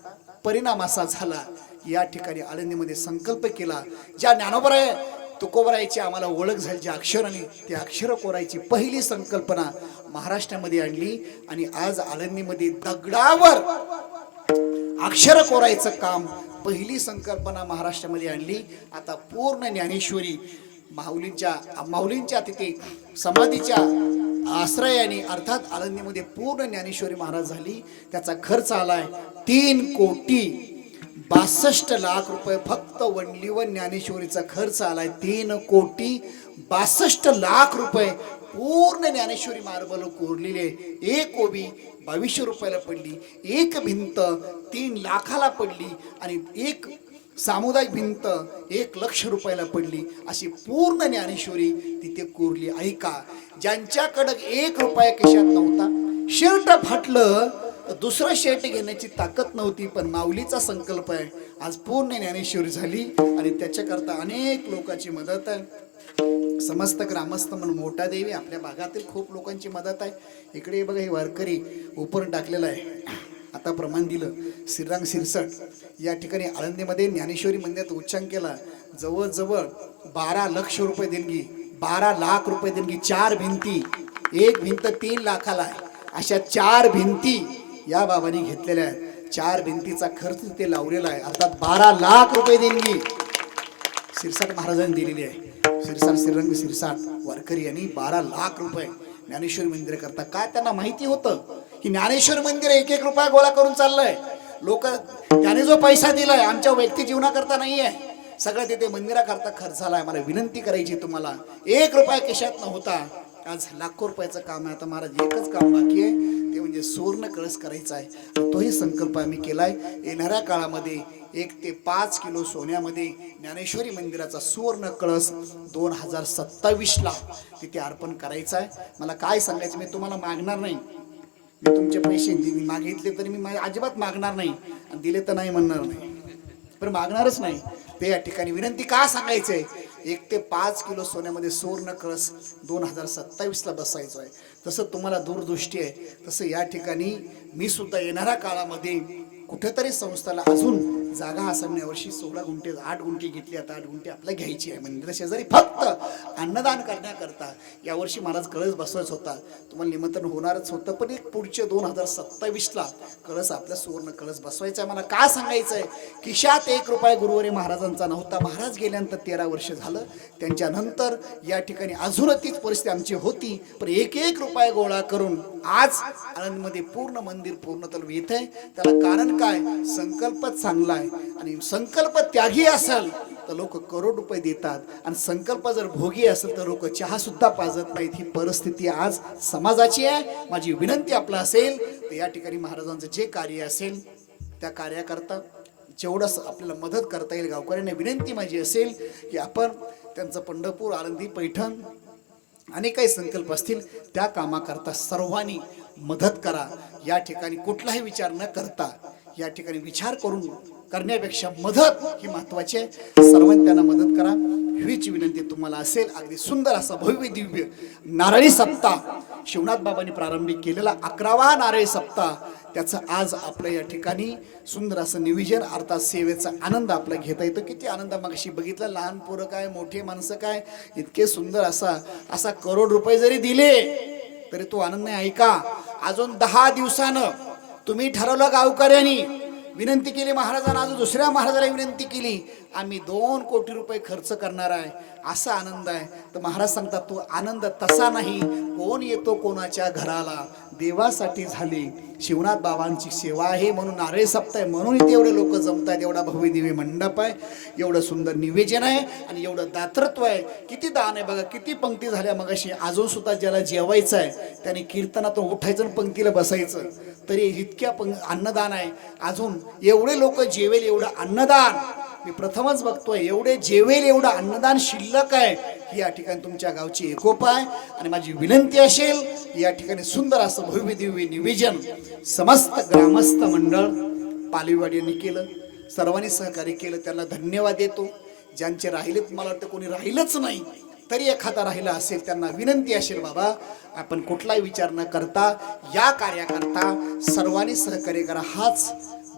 परिणाम असा झाला, या ठिकाणी आळंदीमध्ये संकल्प केला. ज्या ज्ञानोबराय तुकोबरायची आम्हाला ओळख झाली, ज्या अक्षराने, ते अक्षर कोरायची पहिली संकल्पना महाराष्ट्रामध्ये आणली. आणि आज आळंदीमध्ये दगडावर अक्षर कोरायचं काम, पहिली संकल्पना महाराष्ट्रामध्ये आणली. आता पूर्ण ज्ञानेश्वरी माऊलींच्या तिथे समाधीच्या आश्रयाने, अर्थात आळंदीमध्ये पूर्ण ज्ञानेश्वरी महाराज झाली. त्याचा खर्च आलाय 3,62,00,000 रुपये. फक्त वनली वन ज्ञानेश्वरीचा खर्च आलाय 3,62,00,000 रुपये. पूर्ण ज्ञानेश्वरी मार्बल कोरलेले. एक ओबी 2200 रुपयाला पडली, एक भिंत 3 लाखाला पडली आणि एक सामुदायिक भिंत 1,00,000 रुपयाला पडली. अशी पूर्ण ज्ञानेश्वरी तिथे कोरली. ऐका, ज्यांच्याकडे 1 रुपया खिशात नव्हता, शर्ट फाटलं तर दुसरं शर्ट घेण्याची ताकद नव्हती, पण माऊलीचा संकल्प आहे, आज पूर्ण ज्ञानेश्वरी झाली आणि त्याच्याकरता अनेक लोकांची मदत आहे. समस्त ग्रामस्थ म्हणून मोठा देवी आपल्या भागातील खूप लोकांची मदत आहे. इकडे बघा हे वारकरी उपरून टाकलेलं आहे. आता प्रमाण दिलं श्रीराम शिरसट या ठिकाणी आळंदीमध्ये ज्ञानेश्वरी मंदिरात उच्चांक केला. जवळजवळ 12 लाख रुपये देणगी, 12 लाख रुपये देणगी. 4 भिंती, एक भिंत 3 लाखाला आहे. अशा 4 भिंती या बाबांनी घेतलेल्या आहेत. 4 भिंतीचा खर्च ते लावलेला आहे. अर्थात 12 लाख रुपये देणगी शिरसाट महाराजांनी दिलेली आहे. शिरसाट श्रीरंग शिरसाट वारकरी यांनी 12 लाख रुपये ज्ञानेश्वरी मंदिर करता. काय त्यांना माहिती होतं की ज्ञानेश्वर मंदिर 1-1 रुपया गोळा करून चाललंय. लोक त्याने जो पैसा दिलाय आमच्या व्यक्ती जीवनाकरता नाही आहे, सगळं तिथे मंदिराकरता खर्च झालाय. मला विनंती करायची तुम्हाला, 1 रुपया केशात न होता आज लाखो रुपयाचं काम आहे. आता महाराज एकच काम बाकी आहे, ते म्हणजे सुवर्ण कळस करायचा आहे. तोही संकल्प आम्ही केलाय. येणाऱ्या काळामध्ये 1 ते 5 किलो सोन्यामध्ये ज्ञानेश्वरी मंदिराचा सुवर्ण कळस 2027ला तिथे अर्पण करायचा आहे. मला काय सांगायचं, मी तुम्हाला मागणार नाही. मी तुमचे पैसे मागितले तरी मी अजिबात मागणार नाही, आणि दिले तर नाही म्हणणार नाही, पण मागणारच नाही. ते या ठिकाणी विनंती का सांगायचंय, 1 ते 5 किलो सोन्यामध्ये सुवर्ण कळस 2027ला बसायचं आहे. तसं तुम्हाला दूरदृष्टी आहे, तसं या ठिकाणी मी सुद्धा येणाऱ्या काळामध्ये कुठेतरी संस्थाला अजून जागा असावी. यावर्षी 16 गुंठे 8 गुंठे घेतली, आता 8 गुंठे आपल्या घ्यायची आहे. मंदिरा शेजारी फक्त अन्नदान करण्याकरता यावर्षी महाराज कळस बसवायचा होता. तुम्हाला निमंत्रण होणारच होतं, पण एक पुढचे 2027ला कळस आपला सुवर्ण कळस बसवायचा आहे. मला काय सांगायचं आहे, खिशात 1 रुपया गुरुवारी महाराजांचा नव्हता. महाराज गेल्यानंतर 13 वर्ष झालं. त्यांच्यानंतर या ठिकाणी अजून तीच परिस्थिती आमची होती, पण 1-1 रुपया गोळा करून आज आळंदमध्ये पूर्ण मंदिर पूर्णतः येत आहे. त्याला कारण काय, संकल्पच चांगला आहे. आणि संकल्प त्यागी असेल तर लोक करोड रुपये देतात, आणि संकल्प जर भोगी असेल तर लोक चहा सुद्धा पाजत नाहीत. ही परिस्थिती आज समाजाची आहे. माझी विनंती आपला असेल तर या ठिकाणी महाराजांचं जे कार्य असेल त्या कार्याकरता जेवढं आपल्याला मदत करता येईल, गावकऱ्यांना विनंती माझी असेल की आपण त्यांचं पंढरपूर, आळंदी, पैठण अनेक काही संकल्प असतील त्या कामाकरता सर्वांनी मदत करा. या ठिकाणी कुठलाही विचार न करता, या ठिकाणी विचार करून करण्यापेक्षा मदत ही महत्वाची आहे. सर्वांनी त्यांना मदत करा हीच विनंती तुम्हाला असेल. अगदी सुंदर असा भव्य दिव्य नारळी सप्ताह शिवनाथ बाबांनी प्रारंभिक केलेला 11वा नारळी सप्ताह, त्याचं आज आपल्या या ठिकाणी सुंदर असं नियोजन, अर्थात सेवेचा आनंद आपला घेता येतो. किती आनंद मगाशी बघितलं, लहान पोरं काय मोठे माणसं काय, इतके सुंदर असा करोड रुपये जरी दिले तरी तो आनंद नाही. ऐका, अजून 10 दिवसानं तुम्ही ठरवलं, गावकऱ्यांनी विनंती केली महाराजांना, अजून दुसऱ्या महाराजाला विनंती केली, आम्ही 2 कोटी रुपये खर्च करणार आहे, असा आनंद आहे. तर महाराज सांगतात तो आनंद तसा नाही. कोण येतो कोणाच्या घराला, देवासाठी झाली शिवनाथ बाबांची सेवा आहे म्हणून नारळी सप्ताह आहे, म्हणून इथे एवढे लोक जमतात. एवढा भव्य दिव्य मंडप आहे, एवढं सुंदर निवेदन आहे, आणि एवढं दातृत्व आहे. किती दान आहे बघा, किती पंक्ती झाल्या मगाशी. अजून सुद्धा ज्याला जेवायचं आहे त्याने कीर्तनातून उठायचं आणि पंक्तीला बसायचं, तरी इतक्या अन्नदान आहे. अजून एवढे लोक जेवेल एवढं अन्नदान मी प्रथमच बघतोय. एवढे जेवेल एवढं अन्नदान शिल्लक आहे. ही या ठिकाणी तुमच्या गावची एकोपा आहे. आणि माझी विनंती असेल, या ठिकाणी सुंदर असं भव्य दिव्य निवेदन समस्त ग्रामस्थ मंडळ पालीवाडी यांनी केलं, सर्वांनी सहकार्य केलं, त्यांना धन्यवाद देतो. ज्यांचे राहिलेत, मला वाटतं कोणी राहिलंच नाही, तरी एखादा राहिला असेल त्यांना विनंती असेल, बाबा आपण कुठलाही विचार न करता या कार्याकरता सर्वांनी सहकार्य करा. हाच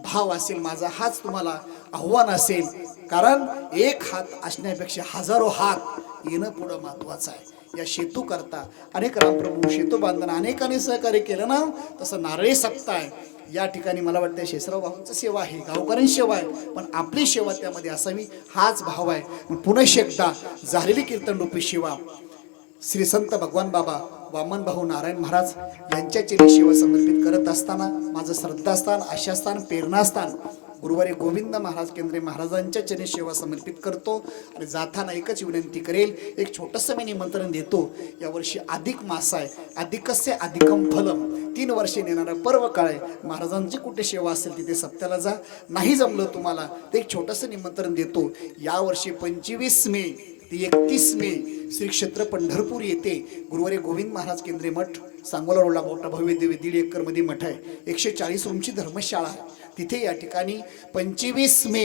भाव असेल माझा, हाच तुम्हाला आव्हान असेल. कारण एक हात असण्यापेक्षा हजारो हात येणं पुढं महत्वाचं आहे. या सेतू करता अनेक रामप्रभू सेतू बांधताना अनेकांनी सहकार्य केलं ना, तसं नारळी सप्ताह आहे. या ठिकाणी मला वाटतं शेषराव भाऊंची सेवा आहे, गावकऱ्यांची सेवा आहे, पण आपली सेवा त्यामध्ये असावी, हाच भाव आहे. पुन्हा एकदा झालेली कीर्तन रूपी सेवा श्री संत भगवान बाबा वामन भाऊ नारायण महाराज यांच्या चरणी सेवा समर्पित करत असताना माझं श्रद्धास्थान, आशास्थान, प्रेरणास्थान गुरुवारी गोविंद महाराज केंद्रे महाराजांच्या चरणी सेवा समर्पित करतो. आणि जाताना एकच विनंती करेल, एक छोटंसं मी निमंत्रण देतो. यावर्षी अधिक मास आहे, अधिकस्य अधिकम फलम, 3 वर्षे येणारा पर्व काळ आहे. महाराजांची कुठे सेवा असेल तिथे सप्त्याला जा. नाही जमलं तुम्हाला तर एक छोटंसं निमंत्रण देतो. यावर्षी 25 मे ते 31 मे श्री क्षेत्र पंढरपूर येथे गुरुवारी गोविंद महाराज केंद्रे मठ, सांगोला रोडला मोठा भव्य दिव्य 1.5 एकर मध्ये मठ आहे. 140 रूमची धर्मशाळा आहे. तिथे या ठिकाणी 25 मे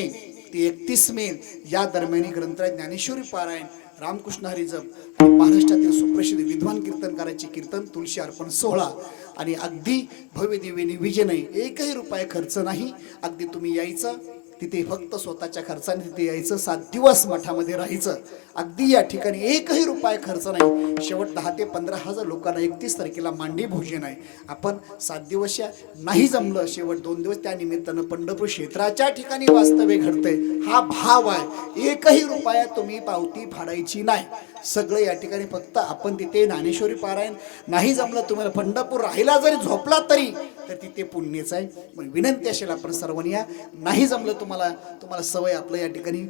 ते 31 मे या दरम्यान ग्रंथराज ज्ञानेश्वरी पारायण रामकृष्ण हरी जप आणि महाराष्ट्रातील सुप्रसिद्ध विद्वान कीर्तनकाराचे कीर्तन तुळशी अर्पण सोहळा आणि अगदी भव्य दिव्य विजय एकही रुपये खर्च नाही. अगदी तुम्ही यायचं तिथे फक्त स्वतःच्या खर्चाने तिथे यायचं 7 दिवस मठामध्ये राहायचं. अगदी या ठिकाणी एकही रुपये खर्च नाही. शेवट 10 ते 15,000 लोकांना 31 तारखेला मांडी भोजन आहे. आपण 7 दिवस नाही जमलं शेवट 2 दिवस त्या निमित्तानं पंढरपूर क्षेत्राच्या ठिकाणी वास्तव्य घडतंय. हा भाव आहे. एकही रुपया तुम्ही पावती फाडायची नाही. सगळं या ठिकाणी फक्त आपण तिथे ज्ञानेश्वरी पारायण नाही जमलं तुम्हाला पंढरपूर राहिला जरी झोपला तरी तर तिथे पुण्यच आहे. पण विनंती असेल आपण सर्वांनी या नाही जमलं तुम्हाला सवय आपलं या ठिकाणी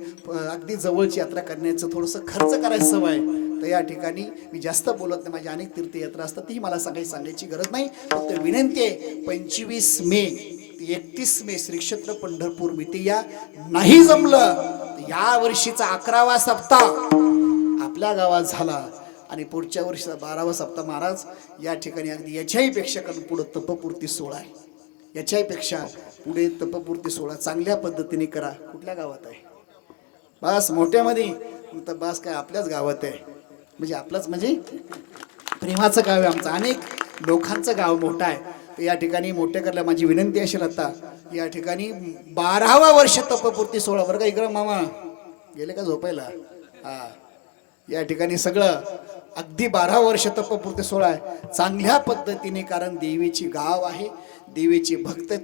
अगदी जवळची यात्रा करण्याचं थोडंसं खर्च करायचं सवय तर या ठिकाणी मी जास्त बोलत नाही. माझी अनेक तीर्थयात्रा असतात ती मला सांगायची गरज नाही. फक्त विनंती आहे 25 मे 31 मे श्री क्षेत्र पंढरपूर मिती या नाही जमलं या वर्षीचा 11वा सप्ताह आपल्या गावात झाला आणि पुढच्या वर्षीचा 12वा सप्ताह महाराज या ठिकाणी अगदी याच्याही पेक्षा कारण पुढे तपपूर्ती सोहळा आहे. याच्याही पेक्षा पुढे तपपूर्ती सोहळा चांगल्या पद्धतीने करा. कुठल्या गावात आहे बस मोठ्यामध्ये तर बस काय आपल्याच गावात आहे म्हणजे आपलंच म्हणजे प्रेमाचं गाव आहे आमचं. अनेक लोकांचं गाव मोठं आहे तर या ठिकाणी मोठे करायला माझी विनंती असेल आता या ठिकाणी 12वा वर्ष तपपूर्ती सोहळा बरं का. इकडं मामा गेले का झोपायला. हा या ठिकाणी सगळं अगदी 12 वर्ष तपपूर्ती सोहळा आहे चांगल्या पद्धतीने. कारण देवीची गाव आहे देवीची भक्त आहे.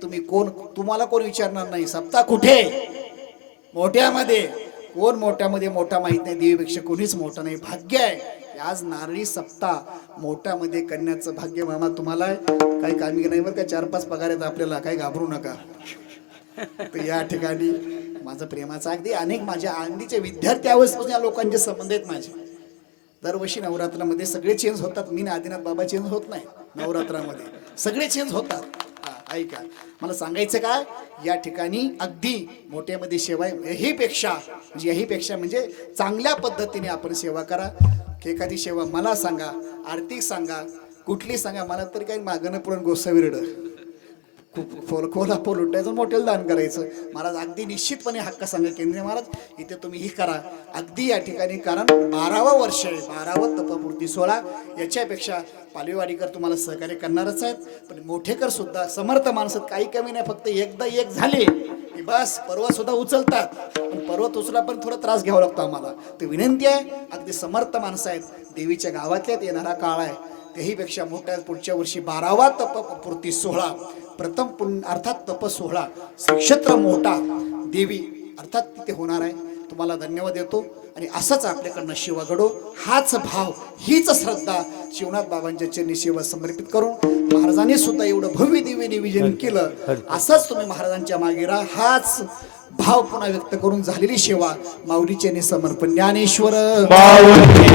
तुम्हाला कोण विचारणार नाही सप्ताह कुठे मोठ्यामध्ये. कोण मोठ्यामध्ये मोठा माहित नाही. देवीपेक्षा कोणीच मोठा नाही. भाग्य आहे आज नारळी सप्ताह मोठ्यामध्ये करण्याचं भाग्य मामा तुम्हाला आहे. काही कामी नाही बरं का. 4-5 पगार आहेत आपल्याला. काही घाबरू नका. तर या ठिकाणी माझं प्रेमाचं अगदी अनेक माझ्या आंधीचे विद्यार्थी अवस्थेपासून या लोकांचे संबंध आहेत माझे. दरवर्षी नवरात्रामध्ये सगळे चेंज होतात. मी आदिनाथ बाबा चेंज होत नाही. नवरात्रामध्ये सगळे चेंज होतात. ऐका मला सांगायचं काय या ठिकाणी अगदी मोठ्यामध्ये सेवा याहीपेक्षा म्हणजे चांगल्या पद्धतीने आपण सेवा करा. एखादी सेवा मला सांगा आर्थिक सांगा कुठली सांगा मला तरी काही मागणं पुरण गोसावी रड कोल्हापूर लुटायचं मोठ्याला दान करायचं. महाराज अगदी निश्चितपणे हक्क सांगा केंद्रीय महाराज इथे तुम्ही ही करा अगदी या ठिकाणी. कारण 12वा वर्ष आहे 12वा तपपूर्ती सोहळा. याच्यापेक्षा पालवीवाडीकर तुम्हाला सहकार्य करणारच आहेत. पण मोठेकर सुद्धा समर्थ माणसात काही कमी नाही. फक्त एकदा एक झाले की बस पर्वत सुद्धा उचलतात. पण पर्वत उचला पण थोडा त्रास घ्यावा लागतो आम्हाला. तर विनंती आहे अगदी समर्थ माणसं आहेत देवीच्या गावातल्यात येणारा काळ आहे त्याहीपेक्षा मोठ्या पुढच्या वर्षी 12वा तपपूर्ती सोहळा प्रथम अर्थात तप सोहळा क्षेत्र मोठा देवी अर्थात तिथे होणार आहे. तुम्हाला धन्यवाद देतो आणि असंच आपल्याकडनं सेवा घडो. हाच भाव हीच श्रद्धा शिवनाथ बाबांच्या चरणी सेवा समर्पित करून महाराजांनी सुद्धा एवढं भव्य दिव्य निवेदन केलं. असंच तुम्ही महाराजांच्या मागे राहा. हाच भाव पुन्हा व्यक्त करून झालेली सेवा माऊलीचे समर्पण. ज्ञानेश्वर माऊली